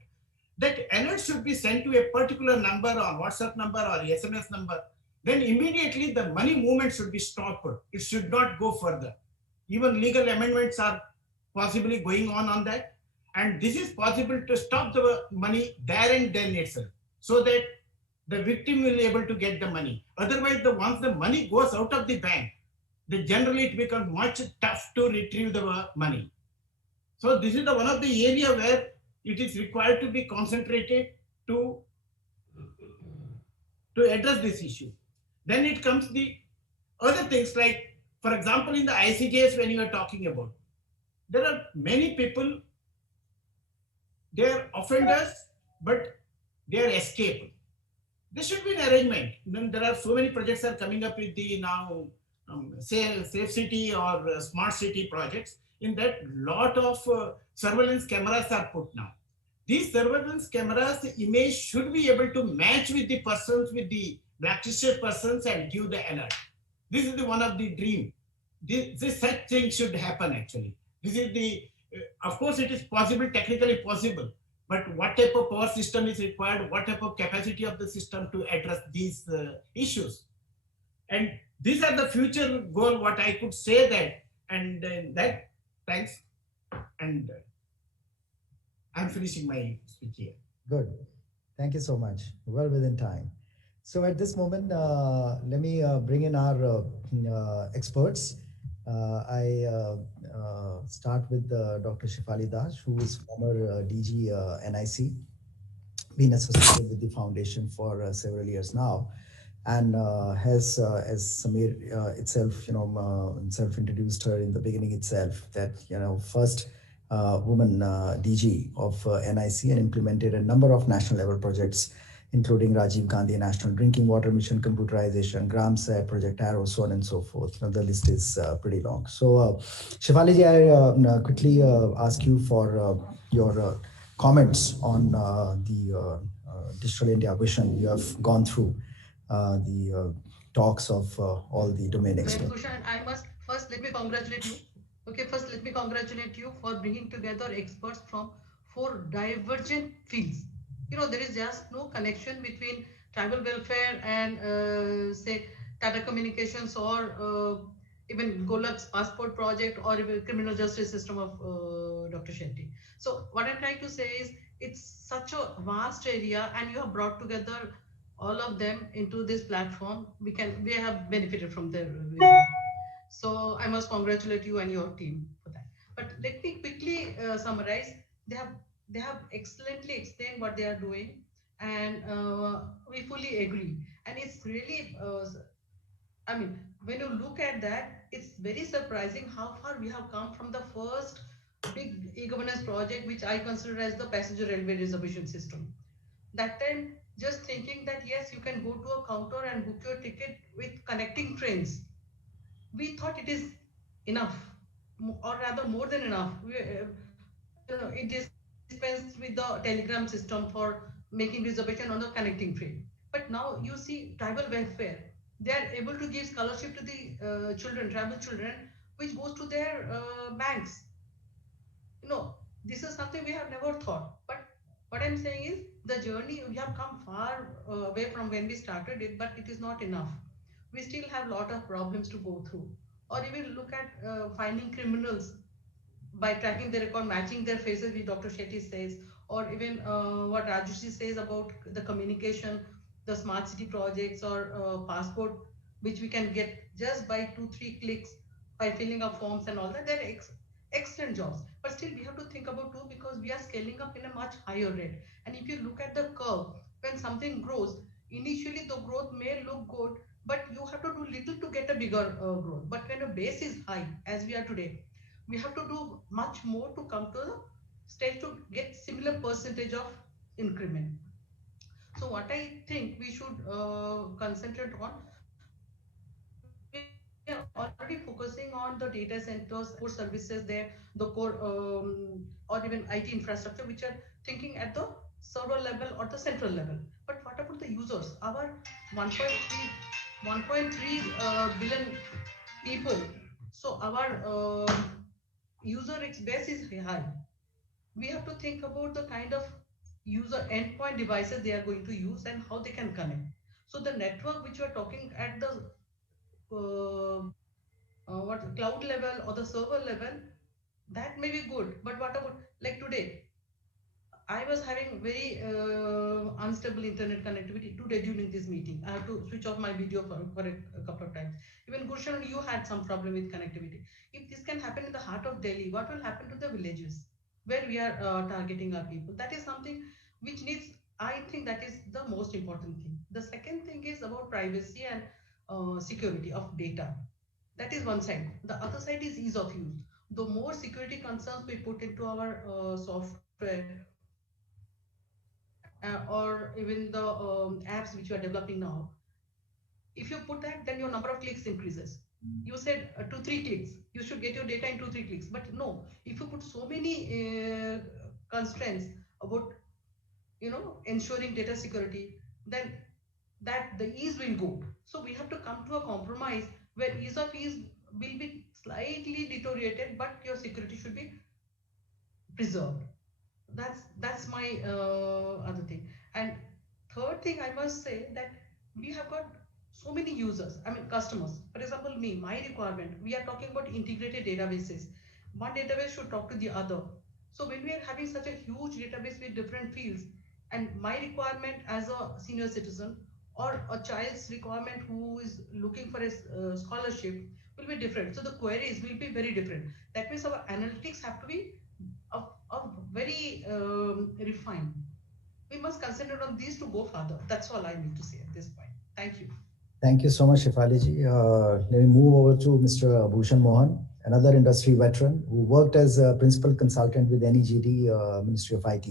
That alert should be sent to a particular number or WhatsApp number or SMS number. Then immediately the money movement should be stopped. It should not go further. Even legal amendments are possibly going on that. And this is possible to stop the money there and then itself, so that the victim will be able to get the money. Otherwise, once the money goes out of the bank, then generally it becomes much tough to retrieve the money. So this is one of the area where it is required to be concentrated to address this issue. Then it comes the other things like, for example, in the ICJs when you are talking about, there are many people, they are offenders, but they are escaped. There should be an arrangement. Then there are so many projects are coming up with the now safe city or smart city projects. In that, lot of surveillance cameras are put now. These surveillance cameras image should be able to match with the persons, with the blacklisted persons, and give the alert. This is one of the dream. This such thing should happen actually. This is the, of course, it is possible, technically possible. But what type of power system is required? What type of capacity of the system to address these issues? And these are the future goal. What I could say that, and that. Thanks. And I'm finishing my speech here. Good. Thank you so much. Well within time. So at this moment, let me bring in our experts. I start with Dr. Shefali Das, who is former DG NIC, been associated with the foundation for several years now, and has, as Samir itself, himself introduced her in the beginning itself, that first woman DG of NIC, and implemented a number of national level projects, including Rajiv Gandhi National Drinking Water Mission computerization, GramSat, Project Arrow, so on and so forth. The list is pretty long. So, Shefali ji, I quickly ask you for your comments on the Digital India vision. You have gone through the talks of all the domain experts. Kushan, I must first let me congratulate you. Okay, first let me congratulate you for bringing together experts from 4 divergent fields. There is just no connection between tribal welfare and say Tata Communications or even Golak's passport project or even criminal justice system of Dr. Shetty. So what I'm trying to say is it's such a vast area, and you have brought together all of them into this platform. We have benefited from their vision. So I must congratulate you and your team for that. But let me quickly summarize. They have excellently explained what they are doing, and we fully agree. And it's really, when you look at that, it's very surprising how far we have come from the first big e-governance project, which I consider as the passenger railway reservation system. That time, just thinking that yes, you can go to a counter and book your ticket with connecting trains. We thought it is enough, or rather more than enough. It dispensed with the telegram system for making reservation on the connecting train. But now you see tribal welfare. They are able to give scholarship to the children, tribal children, which goes to their banks. This is something we have never thought. But what I'm saying is the journey, we have come far away from when we started it, but it is not enough. We still have a lot of problems to go through. Or even look at finding criminals by tracking their record, matching their faces, which Dr. Shetty says, or even what Rajushi says about the communication, the smart city projects or passport, which we can get just by 2-3 clicks by filling up forms and all that. They're excellent jobs, but still we have to think about too, because we are scaling up in a much higher rate. And if you look at the curve, when something grows, initially the growth may look good, but you have to do little to get a bigger growth. But when a base is high, as we are today, we have to do much more to come to the stage to get similar percentage of increment. So what I think we should concentrate on, we are already focusing on the data centers, core services there, the core or even IT infrastructure, which are thinking at the server level or the central level. But what about the users? Our 1.3 billion people. So our user base is high. We have to think about the kind of user endpoint devices they are going to use and how they can connect. So the network which you are talking at the uh, what cloud level or the server level, that may be good, but what about like today? I was having very unstable internet connectivity today during this meeting. I have to switch off my video for a couple of times. Even Gurshan, you had some problem with connectivity. If this can happen in the heart of Delhi, what will happen to the villages where we are targeting our people? That is something which needs, I think that is the most important thing. The second thing is about privacy and security of data. That is one side. The other side is ease of use. The more security concerns we put into our software or even the apps which you are developing now, if you put that, then your number of clicks increases. You said 2-3 clicks, you should get your data in 2-3 clicks. But no, if you put so many constraints about ensuring data security, then that the ease will go. So we have to come to a compromise where ease will be slightly deteriorated, but your security should be preserved. That's my other thing. And third thing, I must say that we have got so many users, I mean customers. For example, me, my requirement, we are talking about integrated databases. One database should talk to the other. So when we are having such a huge database with different fields, and my requirement as a senior citizen or a child's requirement who is looking for a scholarship will be different, so the queries will be very different. That means our analytics have to be of very refined. We must concentrate on these to go further. That's all I need to say at this point. Thank you. Thank you so much, Shefali ji. Let me move over to Mr. Bhushan Mohan, another industry veteran who worked as a principal consultant with NEGD, Ministry of IT.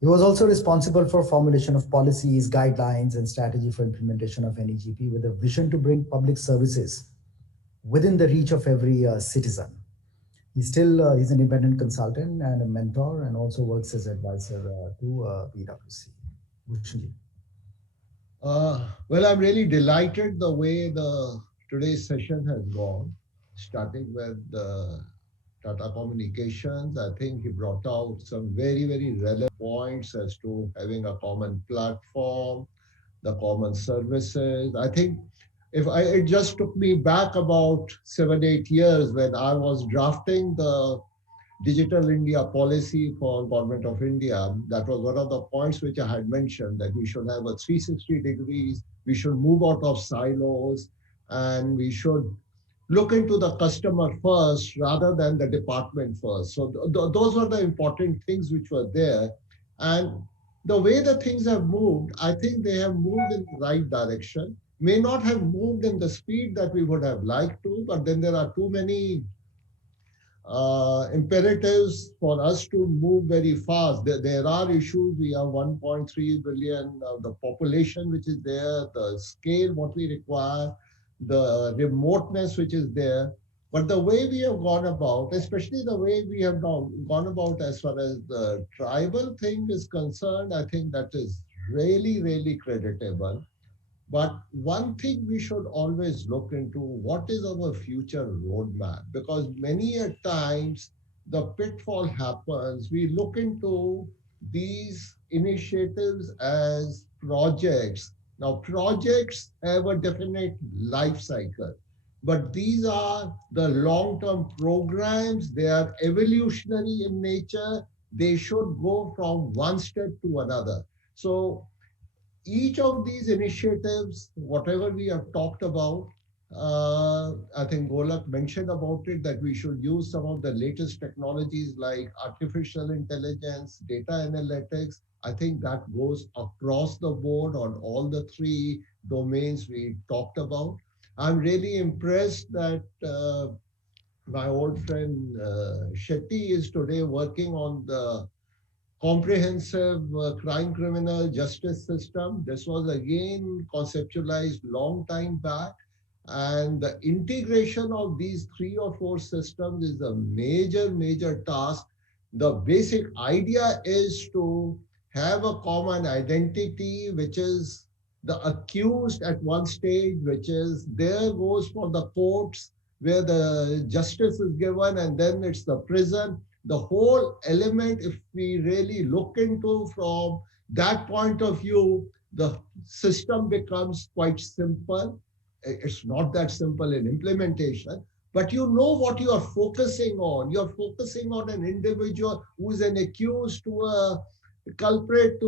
He was also responsible for formulation of policies, guidelines, and strategy for implementation of NEGP with a vision to bring public services within the reach of every citizen. He's an independent consultant and a mentor, and also works as advisor to PwC. Bhushan. Well, I'm really delighted the way today's session has gone, starting with Tata Communications. I think he brought out some very, very relevant points as to having a common platform, the common services. I think it just took me back about 7-8 years when I was drafting the Digital India policy for Government of India. That was one of the points which I had mentioned, that we should have a 360 degrees, we should move out of silos, and we should look into the customer first rather than the department first. So those were the important things which were there. And the way the things have moved, I think they have moved in the right direction. May not have moved in the speed that we would have liked to, but then there are too many imperatives for us to move very fast. There are issues. We have 1.3 billion, the population which is there, the scale what we require, the remoteness which is there. But the way we have gone about, especially the way we have now gone about as far as the tribal thing is concerned, I think that is really, really creditable. But one thing we should always look into, what is our future roadmap? Because many a times the pitfall happens. We look into these initiatives as projects. Now, projects have a definite life cycle, but these are the long-term programs. They are evolutionary in nature. they should go from one step to another. So each of these initiatives, whatever we have talked about, I think Golak mentioned about it that we should use some of the latest technologies like artificial intelligence, data analytics. I think that goes across the board on all the three domains we talked about. I'm really impressed that my old friend Shetty is today working on the comprehensive crime criminal justice system. This was again conceptualized long time back. And the integration of these three or four systems is a major, major task. The basic idea is to have a common identity, which is the accused at one stage, which is there goes for the courts where the justice is given, and then it's the prison. The whole element, if we really look into from that point of view, the system becomes quite simple. It's not that simple in implementation, but you know what you are focusing on. You're focusing on an individual who is an accused to a culprit to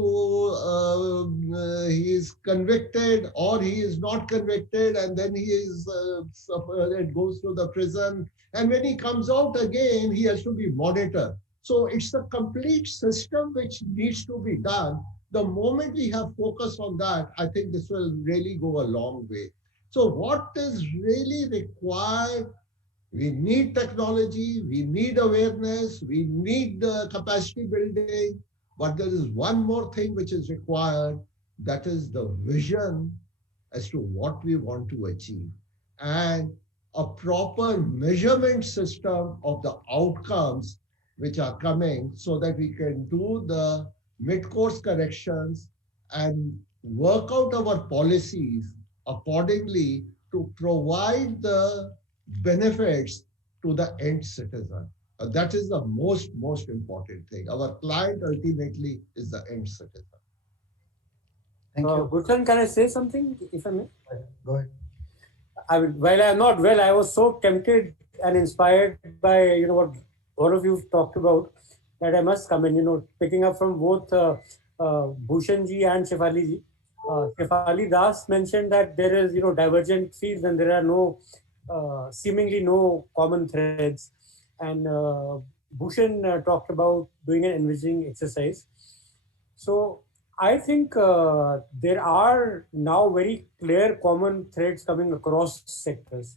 he is convicted or he is not convicted, and then he is it goes to the prison, and when he comes out again he has to be monitored. So it's a complete system which needs to be done. The moment we have focus on that, I think this will really go a long way. So what is really required? We need technology, we need awareness, we need the capacity building, but there is one more thing which is required, that is the vision as to what we want to achieve and a proper measurement system of the outcomes which are coming so that we can do the mid-course corrections and work out our policies accordingly to provide the benefits to the end citizen. That is the most important thing. Our client ultimately is the end citizen. Thank you. Gulshan, can I say something, if I may? Go ahead. I mean, while I'm not well, I was so tempted and inspired by what all of you talked about that I must come in. Picking up from both Bhushan ji and Shefali ji. Shefali Das mentioned that there is divergent fields and there are no seemingly no common threads. And Bhushan talked about doing an envisaging exercise. So I think there are now very clear common threads coming across sectors.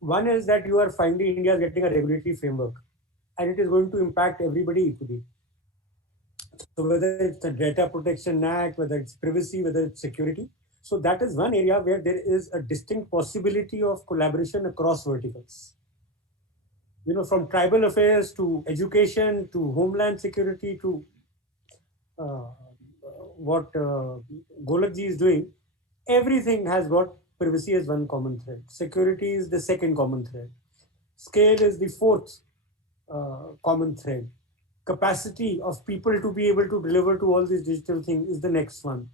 One is that you are finding India is getting a regulatory framework, and it is going to impact everybody equally. So whether it's the Data Protection Act, whether it's privacy, whether it's security. So that is one area where there is a distinct possibility of collaboration across verticals. From tribal affairs to education to homeland security to what Golakji is doing, everything has got privacy as one common thread. Security is the second common thread. Scale is the fourth common thread. Capacity of people to be able to deliver to all these digital things is the next one.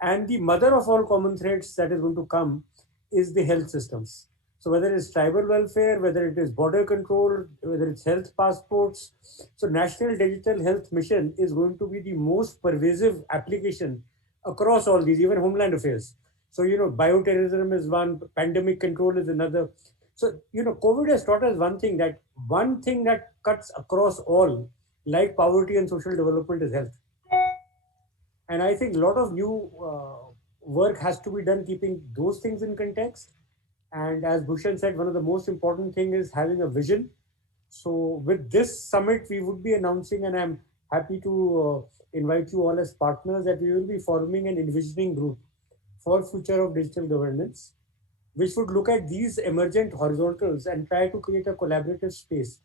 And the mother of all common threads that is going to come is the health systems. So whether it's tribal welfare, whether it is border control, whether it's health passports. So National Digital Health Mission is going to be the most pervasive application across all these, even homeland affairs. So, bioterrorism is one, pandemic control is another. So, COVID has taught us one thing that cuts across all, like poverty and social development, is health. And I think a lot of new work has to be done keeping those things in context. And as Bhushan said, one of the most important thing is having a vision. So with this summit, we would be announcing, and I'm happy to invite you all as partners, that we will be forming an envisioning group for future of digital governance, which would look at these emergent horizontals and try to create a collaborative space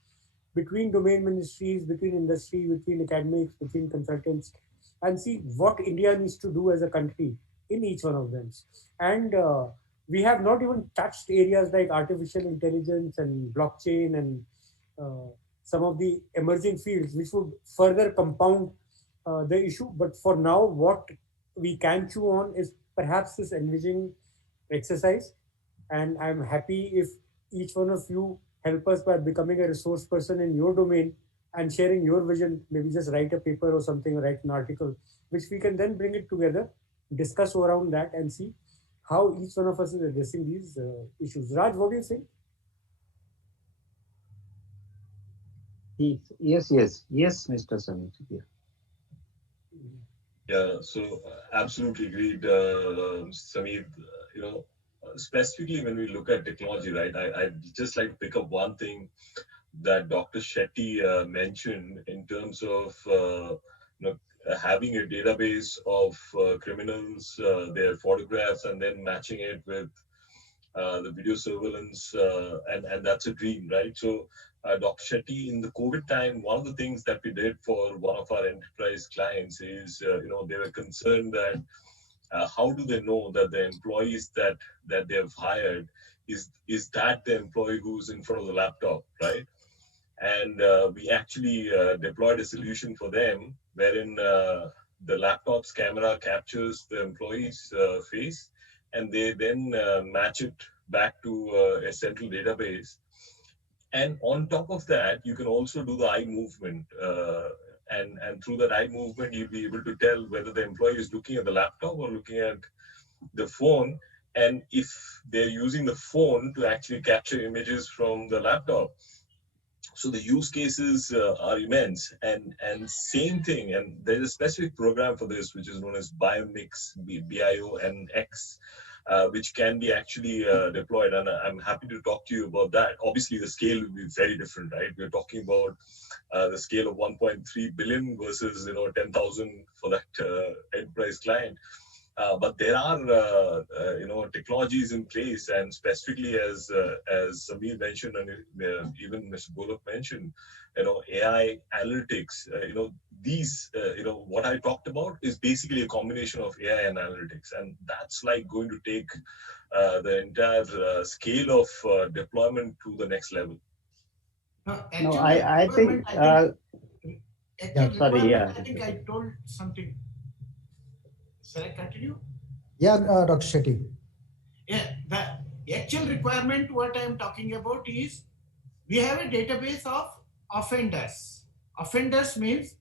between domain ministries, between industry, between academics, between consultants, and see what India needs to do as a country in each one of them. And we have not even touched areas like artificial intelligence and blockchain and some of the emerging fields, which would further compound the issue. But for now, what we can chew on is perhaps this envisioning exercise. And I'm happy if each one of you help us by becoming a resource person in your domain and sharing your vision. Maybe just write a paper or something, or write an article, which we can then bring it together, discuss around that, and see how each one of us is addressing these issues. Raj, what do you think? Yes, Mr. Samit. Yeah. Yeah, so absolutely agreed, Sameer. You know, specifically when we look at technology, right? I'd just like to pick up one thing that Dr. Shetty mentioned in terms of having a database of criminals, their photographs, and then matching it with the video surveillance, and that's a dream, right? So, Dr. Shetty, in the COVID time, one of the things that we did for one of our enterprise clients is, they were concerned that how do they know that the employees that they've hired is that the employee who's in front of the laptop, right? And we actually deployed a solution for them wherein the laptop's camera captures the employee's face, and they then match it back to a central database. And on top of that, you can also do the eye movement. And through that eye movement, you'll be able to tell whether the employee is looking at the laptop or looking at the phone. And if they're using the phone to actually capture images from the laptop. So the use cases are immense, and same thing. And there's a specific program for this, which is known as Biomix, BIOMX, which can be actually deployed. And I'm happy to talk to you about that. Obviously, the scale will be very different, right? We're talking about the scale of 1.3 billion versus 10,000 for that enterprise client. But there are technologies in place, and specifically as Sameer mentioned, and even Mr. Bullock mentioned, AI analytics. These what I talked about is basically a combination of AI and analytics, and that's like going to take the entire scale of deployment to the next level. No, I think. Sorry, yeah. I think I told something. Shall I continue? Yeah, Dr. Shetty. Yeah, the actual requirement what I am talking about is we have a database of offenders. Offenders means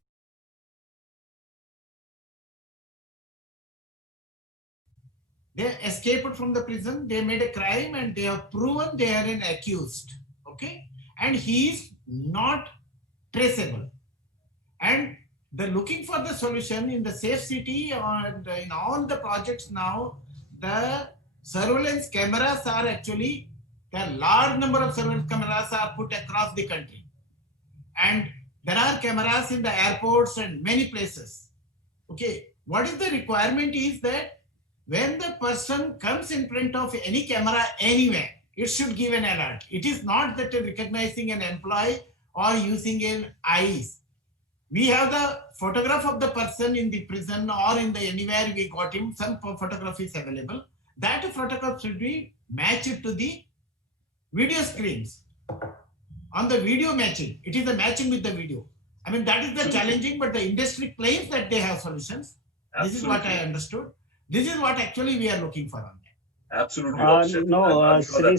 they escaped from the prison, they made a crime, and they have proven they are an accused. Okay, and he is not traceable. And they're looking for the solution in the safe city or in all the projects now. The surveillance cameras are actually, a large number of surveillance cameras are put across the country. And there are cameras in the airports and many places. Okay, what is the requirement is that when the person comes in front of any camera anywhere, it should give an alert. It is not that recognizing an employee or using an eyes. We have the photograph of the person in the prison or in the anywhere we got him, some photograph is available. That photograph should be matched to the video screens. On the video matching, it is the matching with the video. I mean, that is the challenging, but the industry claims that they have solutions. Absolutely. This is what I understood. This is what actually we are looking for on that. Absolutely. Sri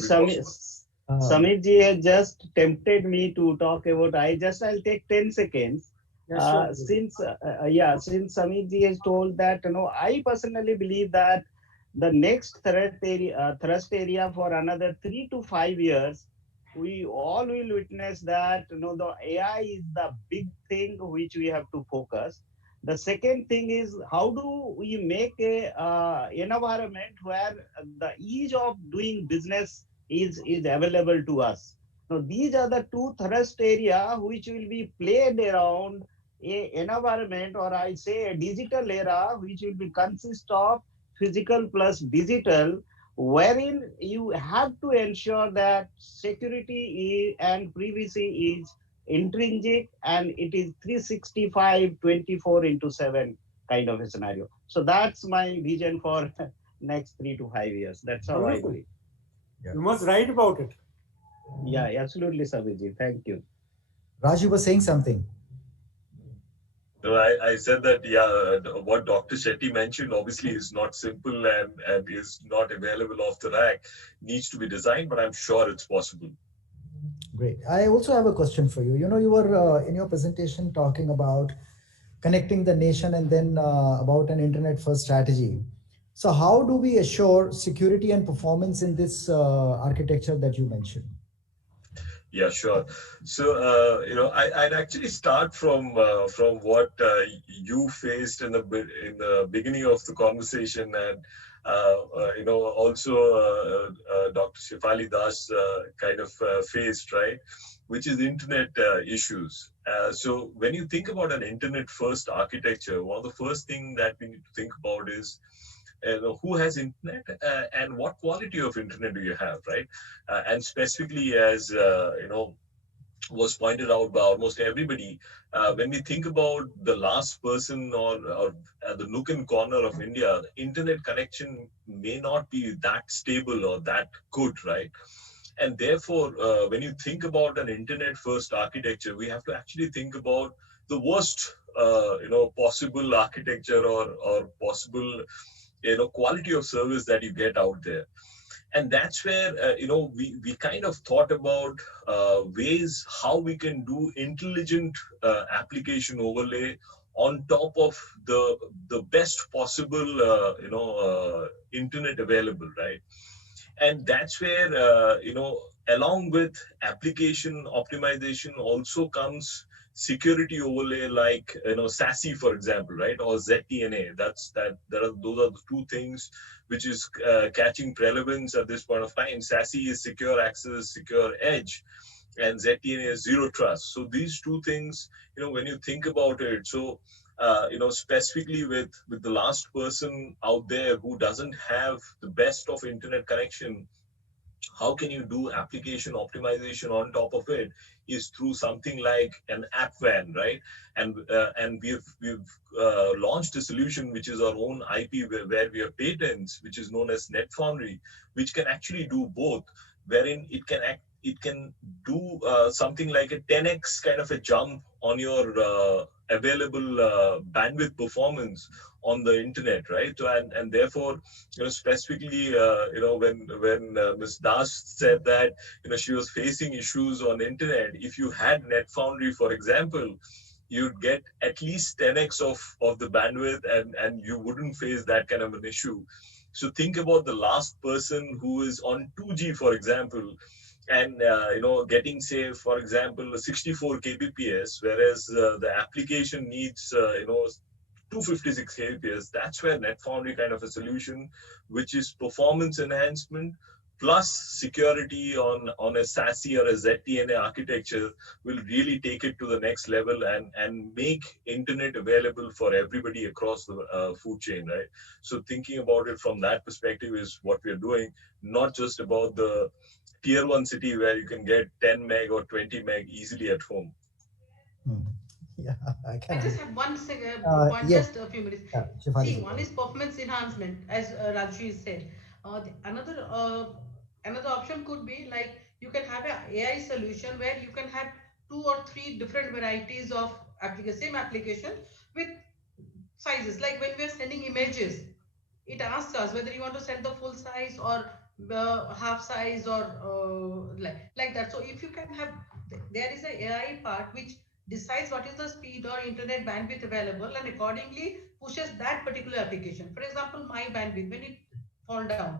Samit ji has just tempted me to talk about. I'll take 10 seconds. Since Samit ji has told that, I personally believe that the next thrust area for another 3 to 5 years, we all will witness that, the AI is the big thing which we have to focus. The second thing is, how do we make a environment where the ease of doing business is available to us. Now, these are the two thrust area which will be played around a environment, or I say a digital era, which will be consist of physical plus digital, wherein you have to ensure that security and privacy is intrinsic, and it is 365, 24/7 kind of a scenario. So that's my vision for next 3 to 5 years. That's how I believe. Yeah. You must write about it. Yeah, absolutely, Sabiji. Thank you. Raj, you were saying something. No, I said that, what Dr. Shetty mentioned obviously is not simple and is not available off the rack, needs to be designed, but I'm sure it's possible. Great. I also have a question for you. You were in your presentation talking about connecting the nation and then about an internet first strategy. So, how do we assure security and performance in this architecture that you mentioned? Yeah, sure. So, I'd actually start from what you faced in the beginning of the conversation, and also Dr. Shefali Das kind of faced, right, which is internet issues. So, when you think about an internet-first architecture, one of the first thing that we need to think about is who has internet and what quality of internet do you have, right? And specifically, as was pointed out by almost everybody, when we think about the last person or the nook and corner of India, the internet connection may not be that stable or that good, right? And therefore, when you think about an internet first architecture, we have to actually think about the worst possible architecture or possible quality of service that you get out there. And that's where we kind of thought about ways how we can do intelligent application overlay on top of the best possible internet available, right? And that's where along with application optimization also comes security overlay, like SASE, for example, right, or ZTNA. Those are the two things which is catching relevance at this point of time. SASE is secure access, secure edge, and ZTNA is zero trust. So these two things, when you think about it, so specifically with the last person out there who doesn't have the best of internet connection, how can you do application optimization on top of it is through something like an app van, right? And we've launched a solution which is our own IP where we have patents, which is known as NetFoundry, which can actually do both, wherein it can do something like a 10x kind of a jump on your available bandwidth performance on the internet, right? So, and therefore, specifically, when Ms. Das said that, she was facing issues on internet, if you had NetFoundry, for example, you'd get at least 10x of the bandwidth, and you wouldn't face that kind of an issue. So think about the last person who is on 2G, for example, and getting, say, for example, 64 kbps, whereas the application needs 256 kbps. That's where NetFoundry kind of a solution, which is performance enhancement plus security on a SASE or a ZTNA architecture, will really take it to the next level and make internet available for everybody across the food chain, right? So thinking about it from that perspective is what we're doing, not just about the tier 1 city where you can get 10 meg or 20 meg easily at home. Yeah, I can. I just have one point, Yes. just a few minutes. Shefali, See, one is performance enhancement, as Rajshri said. Another option could be like you can have an AI solution where you can have 2 or 3 different varieties of same application with sizes. Like when we are sending images, it asks us whether you want to send the full size or half size or like that. So if you can have, there is a AI part which decides what is the speed or internet bandwidth available and accordingly pushes that particular application. For example, my bandwidth, when it fall down,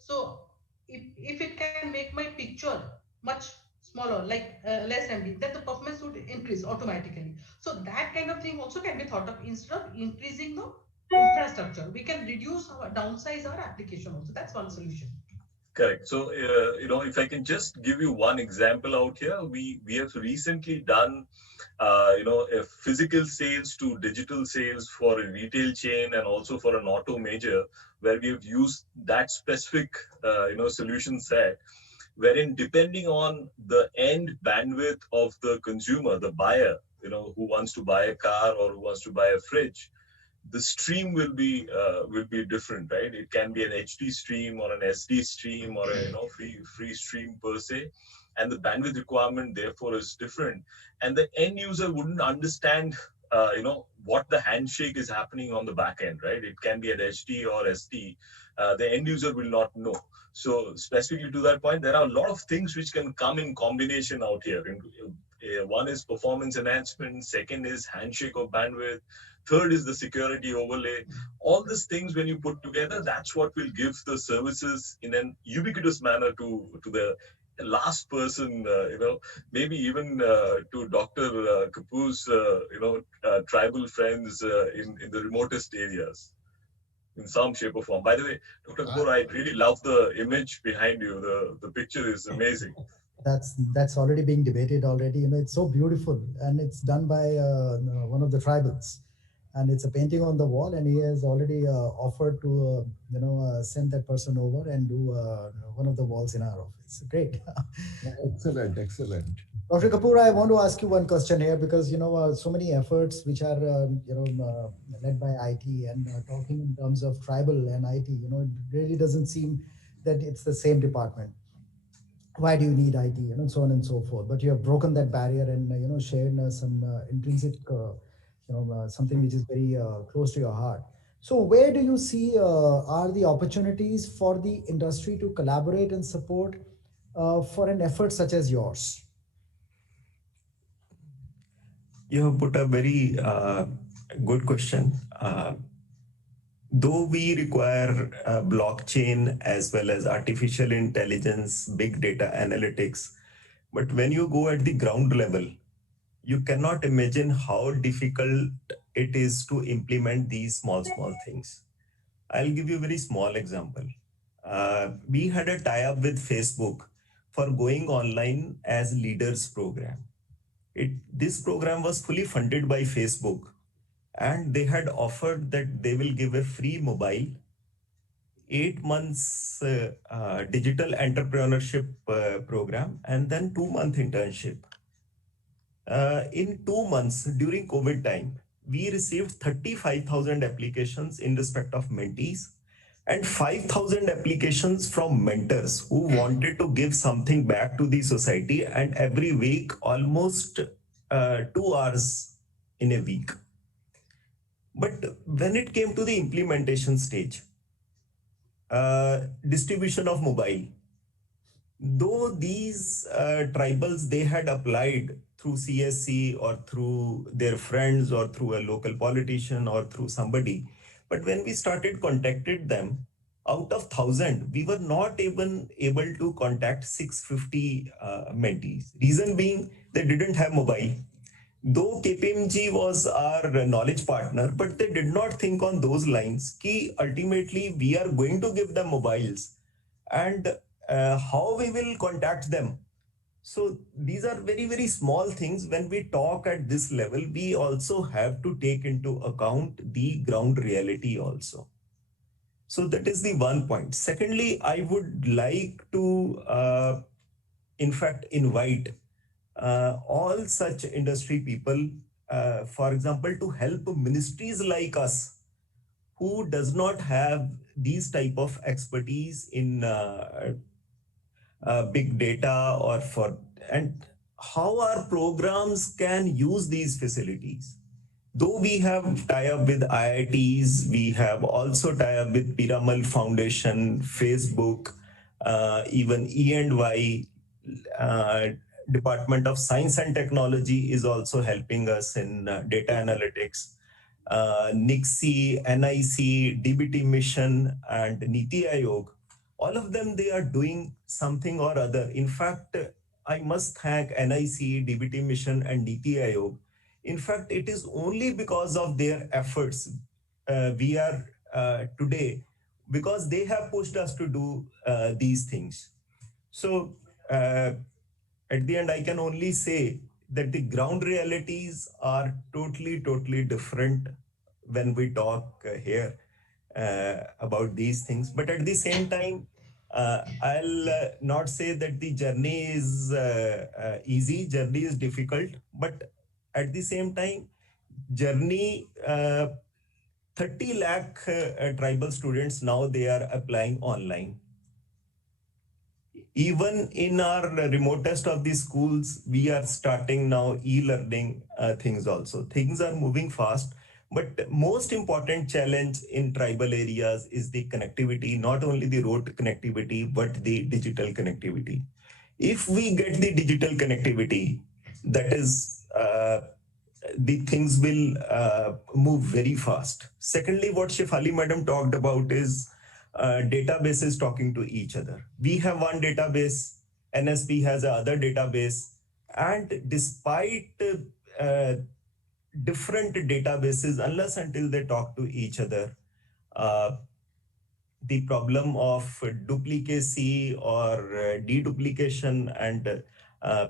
so if it can make my picture much smaller, like less MB, then the performance would increase automatically. So that kind of thing also can be thought of. Instead of increasing the infrastructure, we can reduce our downsize our application also. That's one solution. Correct. So, if I can just give you one example out here, we have recently done, physical sales to digital sales for a retail chain and also for an auto major, where we have used that specific, solution set, wherein depending on the end bandwidth of the consumer, the buyer, who wants to buy a car or who wants to buy a fridge, the stream will be different, right? It can be an HD stream or an SD stream or a free stream per se, and the bandwidth requirement therefore is different. And the end user wouldn't understand what the handshake is happening on the back end, right? It can be at HT or ST. The end user will not know. So specifically to that point, there are a lot of things which can come in combination out here. One is performance enhancement. Second is handshake of bandwidth. Third is the security overlay. All these things, when you put together, that's what will give the services in an ubiquitous manner to the last person, maybe even to Dr. Kapoor's, tribal friends in the remotest areas in some shape or form. By the way, Dr. Kapoor, I really love the image behind you. The picture is amazing. That's already being debated already. It's so beautiful, and it's done by one of the tribals, and it's a painting on the wall, and he has already offered to send that person over and do one of the walls in our office. Great. Excellent, excellent. Dr. Kapoor, I want to ask you one question here, because so many efforts which are led by IT, and talking in terms of tribal and IT, it really doesn't seem that it's the same department. Why do you need IT, so on and so forth. But you have broken that barrier and shared some intrinsic something which is very close to your heart. So where do you see are the opportunities for the industry to collaborate and support for an effort such as yours? You have put a very good question. Though we require blockchain as well as artificial intelligence, big data analytics, but when you go at the ground level, you cannot imagine how difficult it is to implement these small things. I'll give you a very small example. We had a tie-up with Facebook for going online as leaders program. This program was fully funded by Facebook, and they had offered that they will give a free mobile, 8 months digital entrepreneurship program, and then 2-month internship. In 2 months during COVID time, we received 35,000 applications in respect of mentees and 5,000 applications from mentors who wanted to give something back to the society, and every week almost 2 hours in a week. But when it came to the implementation stage, distribution of mobile, though these tribals, they had applied through CSC or through their friends or through a local politician or through somebody, but when we started contacted them, out of 1,000, we were not even able to contact 650 mentees. Reason being, they didn't have mobile. Though KPMG was our knowledge partner, but they did not think on those lines. Ki ultimately we are going to give them mobiles, and how we will contact them. So these are very, very small things. When we talk at this level, we also have to take into account the ground reality also. So that is the one point. Secondly, I would like to, in fact, invite all such industry people, for example, to help ministries like us who does not have these type of expertise in big data and how our programs can use these facilities. Though we have tie-up with IITs, we have also tie-up with Piramal Foundation, Facebook, even E&Y, Department of Science and Technology is also helping us in data analytics. NICSI, NIC, DBT Mission, and Niti Aayog, all of them, they are doing something or other. In fact, I must thank NIC, DBT Mission, and Niti Aayog. In fact, it is only because of their efforts we are today, because they have pushed us to do these things. So at the end, I can only say that the ground realities are totally different when we talk here about these things. But at the same time, I'll not say that the journey is easy, journey is difficult, but at the same time, journey 30 lakh tribal students now they are applying online. Even in our remotest of the schools, we are starting now e-learning things also. Things are moving fast, but most important challenge in tribal areas is the connectivity, not only the road connectivity, but the digital connectivity. If we get the digital connectivity, that is, the things will move very fast. Secondly, what Shefali madam talked about is databases talking to each other. We have one database, NSP has another database, and despite different databases, unless until they talk to each other, uh, the problem of duplicacy or deduplication and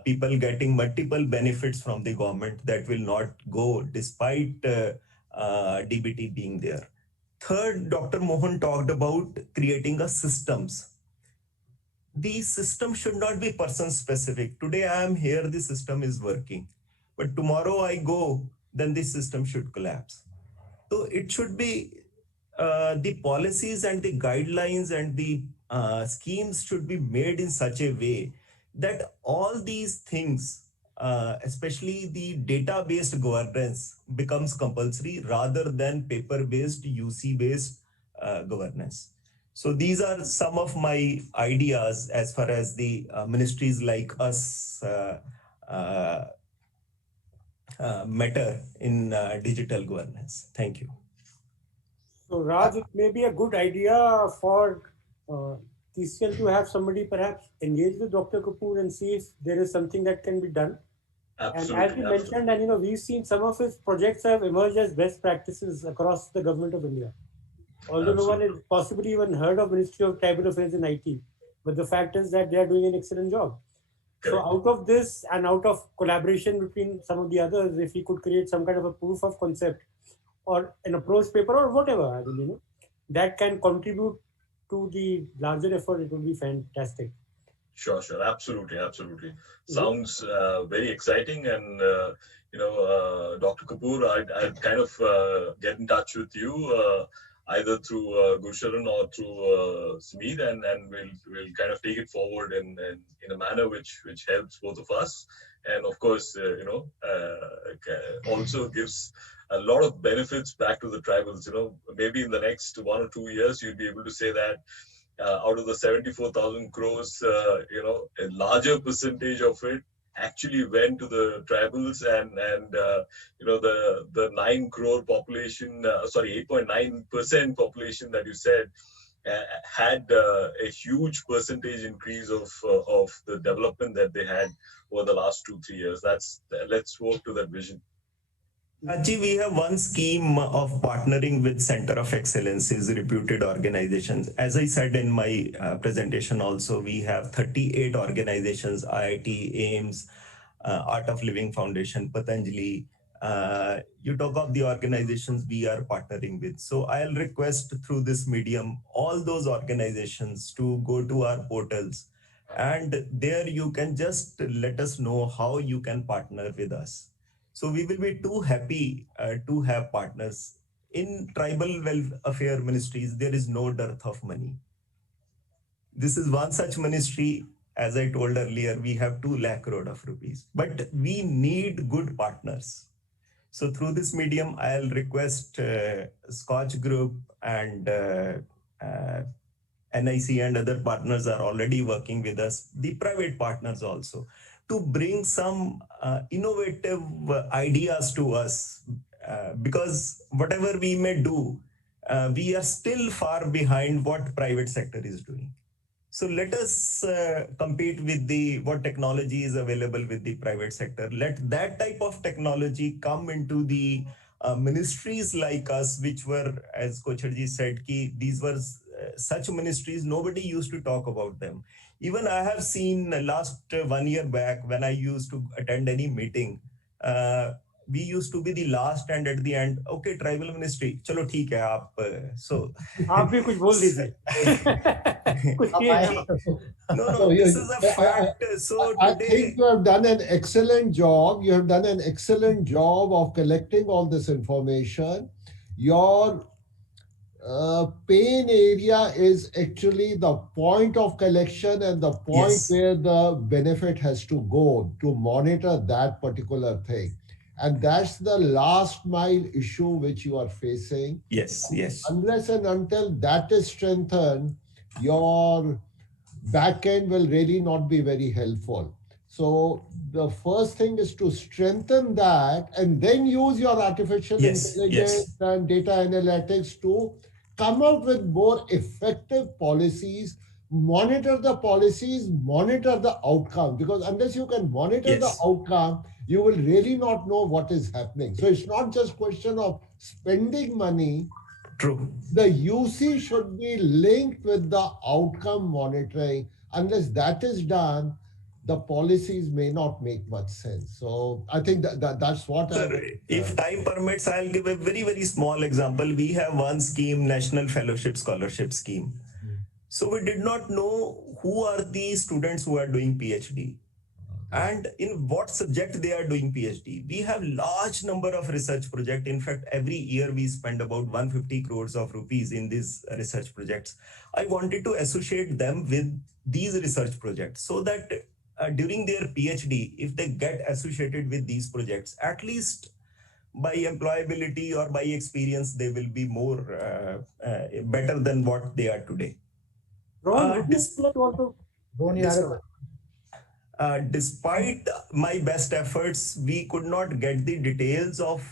people getting multiple benefits from the government, that will not go despite DBT being there. Third, Dr. Mohan talked about creating a systems. The system should not be person specific. Today I am here, the system is working, but tomorrow I go, then the system should collapse. So it should be the policies and the guidelines and the schemes should be made in such a way that all these things, especially the data-based governance, becomes compulsory rather than paper-based, UC-based governance. So these are some of my ideas as far as the ministries like us matter in digital governance. Thank you. So Raj, it may be a good idea for TCL to have somebody perhaps engage with Dr. Kapoor and see if there is something that can be done. Absolutely. And as you mentioned, and we've seen some of his projects have emerged as best practices across the government of India. Although no one has possibly even heard of Ministry of Tribal Affairs in IT, but the fact is that they are doing an excellent job. So out of this and out of collaboration between some of the others, if we could create some kind of a proof of concept or an approach paper or whatever, I mean, that can contribute to the larger effort, it would be fantastic. Sure, absolutely. Sounds very exciting, and Dr. Kapoor, I'd kind of get in touch with you either through Gursharan or through Smeed, and we'll kind of take it forward in a manner which helps both of us, and of course also gives a lot of benefits back to the tribals. Maybe in the next 1 or 2 years you'd be able to say that out of the 74,000 crores, a larger percentage of it actually went to the tribals, and the 9 crore population, 8.9% population that you said had a huge percentage increase of the development that they had over the last 2-3 years. Let's work to that vision. Raji, we have one scheme of partnering with Center of Excellences, reputed organizations. As I said in my presentation also, we have 38 organizations, IIT, AIMS, Art of Living Foundation, Patanjali. You talk of the organizations we are partnering with. So I'll request through this medium, all those organizations to go to our portals. And there you can just let us know how you can partner with us. So we will be too happy to have partners. In tribal welfare ministries, there is no dearth of money. This is one such ministry. As I told earlier, we have 2 lakh crore of rupees, but we need good partners. So through this medium, I'll request SKOCH Group and NIC and other partners are already working with us, the private partners also, to bring some innovative ideas to us, because whatever we may do, we are still far behind what private sector is doing. So let us compete with what technology is available with the private sector. Let that type of technology come into the ministries like us, which were, as Kocharji said, these were such ministries, nobody used to talk about them. Even I have seen last 1 year back when I used to attend any meeting, we used to be the last and at the end, okay, tribal ministry, chalo theek hai aap. So आप भी कुछ बोल दीजिए. No, this is a fact. So I think you have done an excellent job. You have done an excellent job of collecting all this information. Your pain area is actually the point of collection and the point Yes. where the benefit has to go to monitor that particular thing. And that's the last mile issue which you are facing. Yes. Yes. Unless and until that is strengthened, your backend will really not be very helpful. So the first thing is to strengthen that and then use your artificial Yes. intelligence Yes. and data analytics to come up with more effective policies, monitor the policies, monitor the outcome. Because unless you can monitor the Yes. outcome, you will really not know what is happening. So it's not just question of spending money, True. the UC should be linked with the outcome monitoring. Unless that is done, the policies may not make much sense. So I think that's what I Sir, would. if time permits, I'll give a very, very small example. We have one scheme, National Fellowship Scholarship Scheme. So we did not know who are the students who are doing PhD and in what subject they are doing PhD. We have large number of research projects. In fact, every year we spend about 150 crores of rupees in these research projects. I wanted to associate them with these research projects so that during their PhD, if they get associated with these projects, at least by employability or by experience, they will be more better than what they are today. Despite my best efforts, we could not get the details of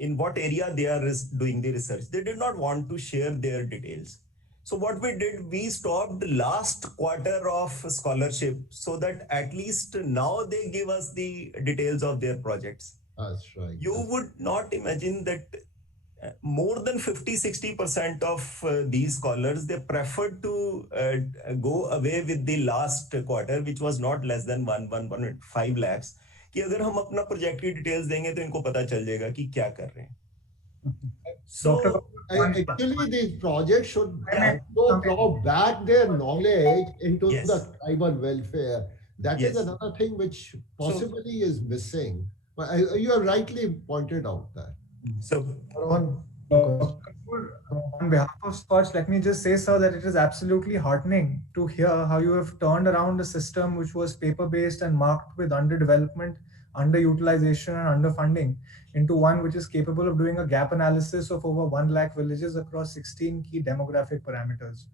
in what area they are doing the research. They did not want to share their details. So what we did, we stopped last quarter of scholarship so that at least now they give us the details of their projects. That's right. You would not imagine that more than 50-60% of these scholars, they preferred to go away with the last quarter, which was not less than 1.5 lakhs. कि अगर हम अपना project की details देंगे तो इनको पता चल जाएगा कि क्या कर रहे हैं. So actually, these projects should also plow back their knowledge into Yes. the tribal welfare. That is Yes. another thing which possibly is missing. But you have rightly pointed out that. So on behalf of SKOCH, let me just say, sir, that it is absolutely heartening to hear how you have turned around a system which was paper-based and marked with underdevelopment, underutilization, and underfunding into one which is capable of doing a gap analysis of over 1 lakh villages across 16 key demographic parameters.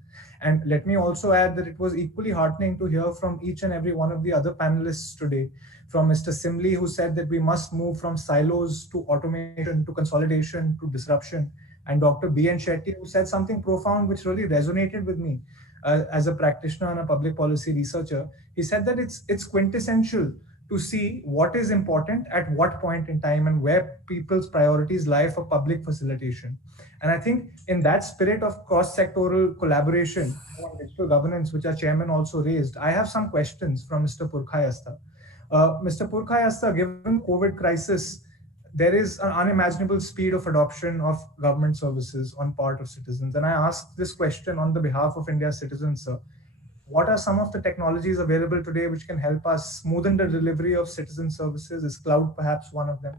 And let me also add that it was equally heartening to hear from each and every one of the other panelists today, from Mr. Simli, who said that we must move from silos to automation, to consolidation, to disruption, and Dr. B.N. Shetty, who said something profound which really resonated with me as a practitioner and a public policy researcher. He said that it's quintessential to see what is important at what point in time and where people's priorities lie for public facilitation. And I think in that spirit of cross-sectoral collaboration on digital governance, which our chairman also raised, I have some questions from Mr. Purkhayastha. Mr. Purkhayastha, given COVID crisis, there is an unimaginable speed of adoption of government services on part of citizens. And I ask this question on the behalf of India's citizens, sir. What are some of the technologies available today which can help us smoothen the delivery of citizen services? Is cloud perhaps one of them?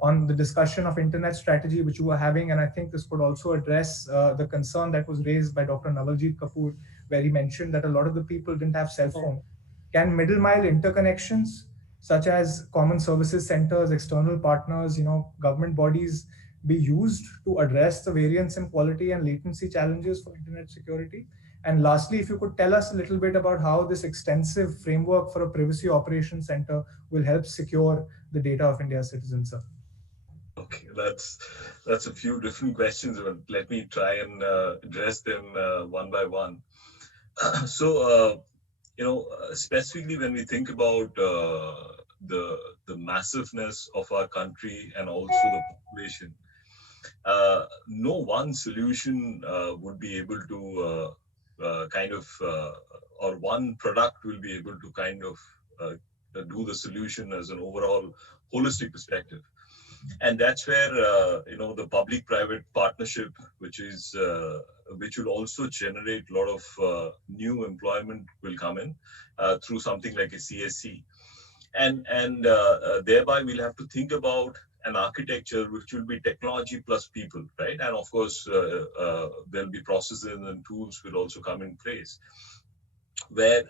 On the discussion of internet strategy, which you were having, and I think this could also address the concern that was raised by Dr. Navaljeet Kapoor, where he mentioned that a lot of the people didn't have cell phones. Can middle mile interconnections, such as common services centers, external partners, government bodies, be used to address the variance in quality and latency challenges for internet security? And lastly, if you could tell us a little bit about how this extensive framework for a privacy operations center will help secure the data of India's citizens, sir. Okay, that's a few different questions, but let me try and address them one by one. So, specifically when we think about the massiveness of our country and also the population, no one solution would be able to or one product will be able to kind of do the solution as an overall holistic perspective. And that's where the public-private partnership, which will also generate a lot of new employment, will come in through something like a CSC, and thereby we'll have to think about an architecture which will be technology plus people, right? And of course, there'll be processes and tools will also come in place where,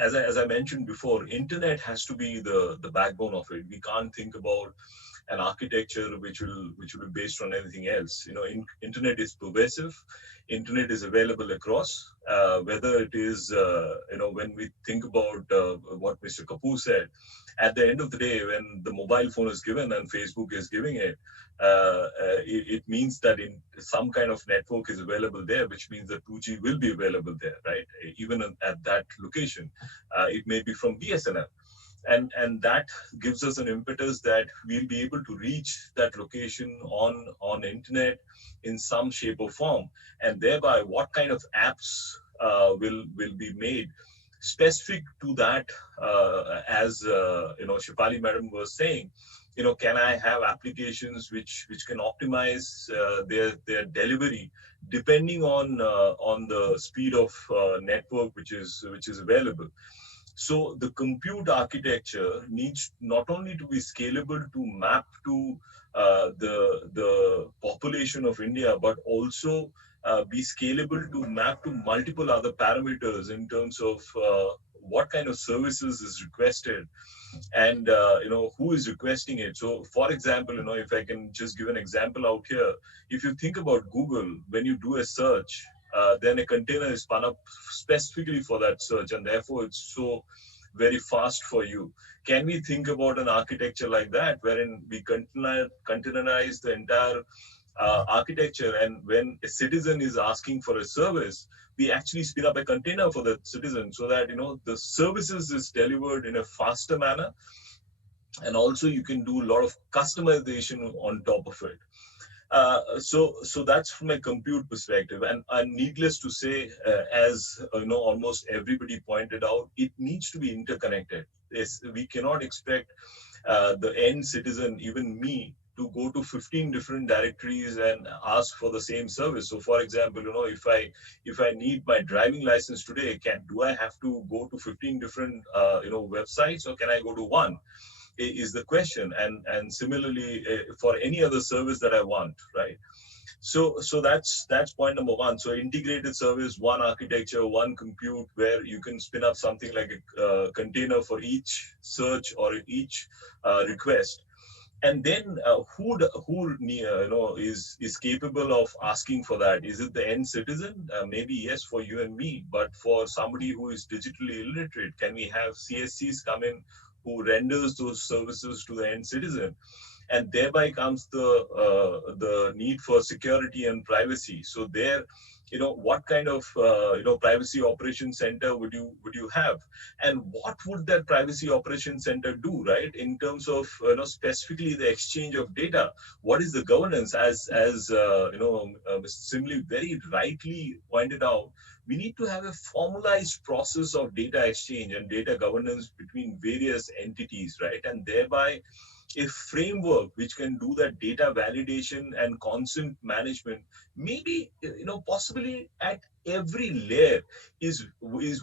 as I mentioned before, internet has to be the backbone of it. We can't think about an architecture which will be based on anything else. Internet is pervasive. Internet is available across. Whether it is, when we think about what Mr. Kapoor said, at the end of the day, when the mobile phone is given and Facebook is giving it, it means that in some kind of network is available there, which means that 2G will be available there, right? Even at that location, it may be from BSNL. And that gives us an impetus that we'll be able to reach that location on internet in some shape or form, and thereby what kind of apps will be made specific to that, as Shefali madam was saying, can I have applications which can optimize their delivery depending on the speed of network which is available. So the compute architecture needs not only to be scalable to map to the population of India, but also be scalable to map to multiple other parameters in terms of what kind of services is requested and who is requesting it. So for example, if I can just give an example out here, if you think about Google, when you do a search, then a container is spun up specifically for that search, and therefore it's so very fast for you. Can we think about an architecture like that, wherein we containerize the entire architecture, and when a citizen is asking for a service, we actually spin up a container for the citizen so that the services is delivered in a faster manner, and also you can do a lot of customization on top of it. So that's from a compute perspective, and needless to say, as almost everybody pointed out, it needs to be interconnected. We cannot expect the end citizen, even me, to go to 15 different directories and ask for the same service. So for example, if I need my driving license today, do I have to go to 15 different websites, or can I go to one? Is the question. And similarly for any other service that I want, right? So that's point number one. So integrated service, one architecture, one compute, where you can spin up something like a container for each search or each request. And then who is capable of asking for that? Is it the end citizen? Maybe yes, for you and me, but for somebody who is digitally illiterate, can we have CSCs come in who renders those services to the end citizen? And thereby comes the need for security and privacy. So there, what kind of privacy operations center would you have, and what would that privacy operations center do, right? In terms of specifically the exchange of data, what is the governance? As Mr. Simli very rightly pointed out, we need to have a formalized process of data exchange and data governance between various entities, right? And thereby a framework which can do that data validation and consent management, maybe possibly at every layer, is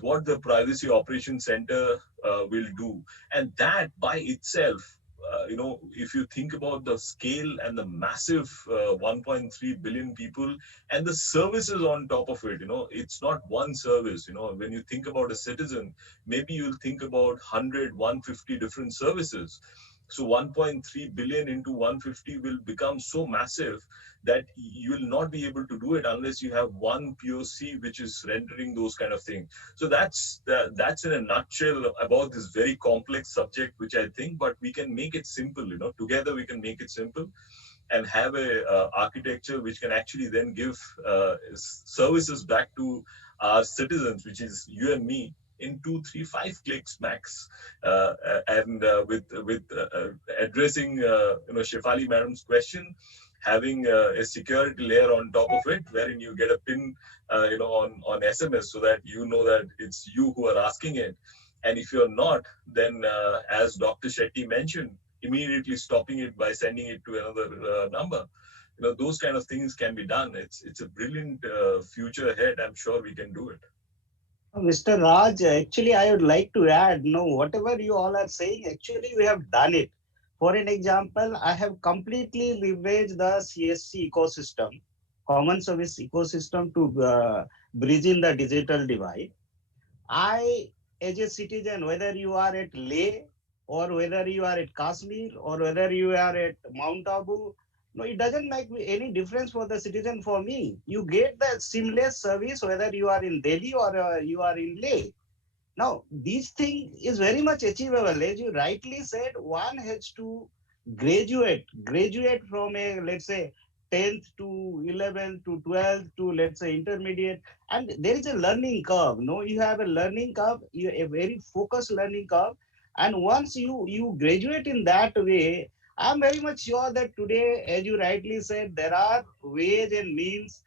what the privacy operations center will do. And that by itself, if you think about the scale and the massive 1.3 billion people and the services on top of it, it's not one service. When you think about a citizen, maybe you'll think about 100, 150 different services. So 1.3 billion into 150 will become so massive that you will not be able to do it unless you have one POC which is rendering those kind of things. So that's in a nutshell about this very complex subject, which I think, but we can make it simple. Together we can make it simple and have a architecture which can actually then give services back to our citizens, which is you and me, in 2, 3, 5 clicks max, and with addressing Shefali madam's question, having a security layer on top of it, wherein you get a pin on SMS so that you know that it's you who are asking it, and if you're not, then as Dr. Shetty mentioned, immediately stopping it by sending it to another number. Those kind of things can be done. It's a brilliant future ahead. I'm sure we can do it. Mr. Raj, actually, I would like to add, no, whatever you all are saying, actually, we have done it. For an example, I have completely leveraged the CSC ecosystem, common service ecosystem, to bridge in the digital divide. I, as a citizen, whether you are at Leh or whether you are at Kashmir or whether you are at Mount Abu, no, it doesn't make any difference for the citizen. For me, you get the seamless service whether you are in Delhi or you are in Leh. Now, this thing is very much achievable. As you rightly said, one has to graduate from a, let's say, 10th to 11th to 12th to, let's say, intermediate. And there is a learning curve. No, you have a learning curve, a very focused learning curve. And once you graduate in that way, I'm very much sure that today, as you rightly said, there are ways and means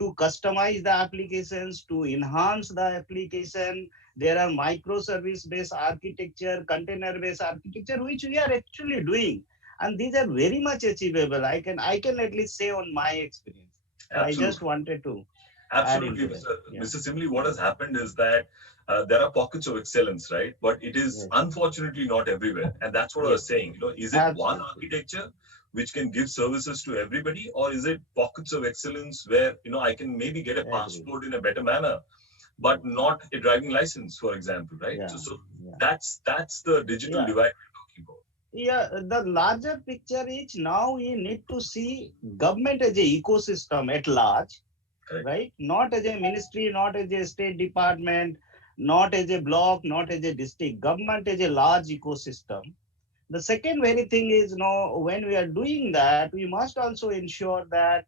to customize the applications, to enhance the application. There are microservice based architecture, container based architecture, which we are actually doing. And these are very much achievable. I can at least say on my experience. I just wanted to Absolutely, Mr. Simli, what has happened is that there are pockets of excellence, right? But it is unfortunately not everywhere. And that's what I was saying. Is it one architecture which can give services to everybody, or is it pockets of excellence where, I can maybe get a passport in a better manner, but not a driving license, for example, right? So that's the digital divide we're talking about. Yeah, the larger picture is now we need to see government as a ecosystem at large, right? Not as a ministry, not as a state department, not as a block, not as a district. Government as a large ecosystem. The second very thing is, when we are doing that, we must also ensure that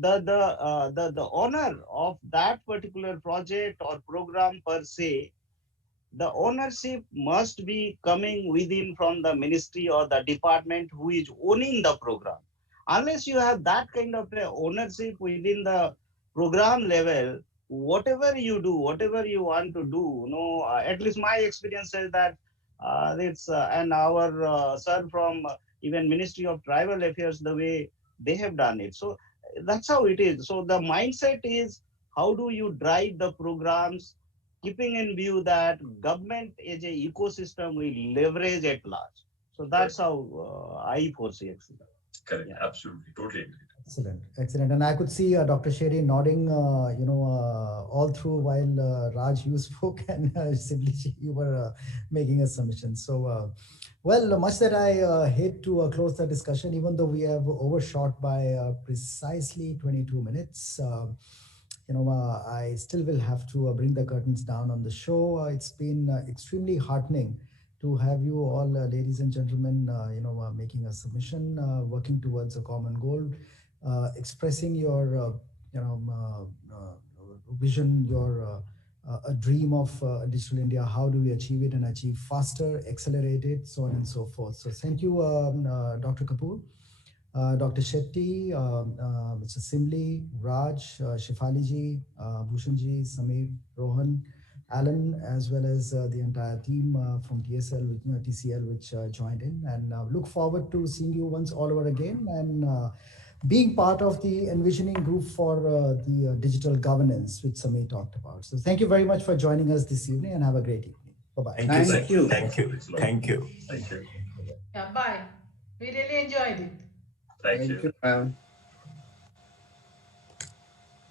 the owner of that particular project or program per se, the ownership must be coming within from the ministry or the department who is owning the program. Unless you have that kind of a ownership within the program level, whatever you do, whatever you want to do, at least my experience says that and our sir from even Ministry of Tribal Affairs, the way they have done it. So that's how it is. So the mindset is, how do you drive the programs, keeping in view that government as a ecosystem will leverage at large. So that's how I foresee it. Correct. Absolutely. Totally agree. Excellent. And I could see Dr. Shetty nodding, all through while Raj, you spoke, and simply you were making a submission. So, much that I hate to close the discussion, even though we have overshot by precisely 22 minutes. I still will have to bring the curtains down on the show. It's been extremely heartening to have you all, ladies and gentlemen, making a submission, working towards a common goal, expressing your, vision, your a dream of digital India. How do we achieve it and achieve faster, accelerate it, so on and so forth. So thank you, Dr. Kapoor. Dr. Shetty, Mr. Simli, Raj, Shefali-ji, Bhushan-ji, Samir, Rohan, Alan, as well as the entire team from TCL, which joined in. And look forward to seeing you once all over again and being part of the envisioning group for the digital governance, which Samir talked about. So thank you very much for joining us this evening, and have a great evening. Bye-bye. Thank you. Thank you. Thank you. Thank you. Yeah, bye. We really enjoyed it. Thank you.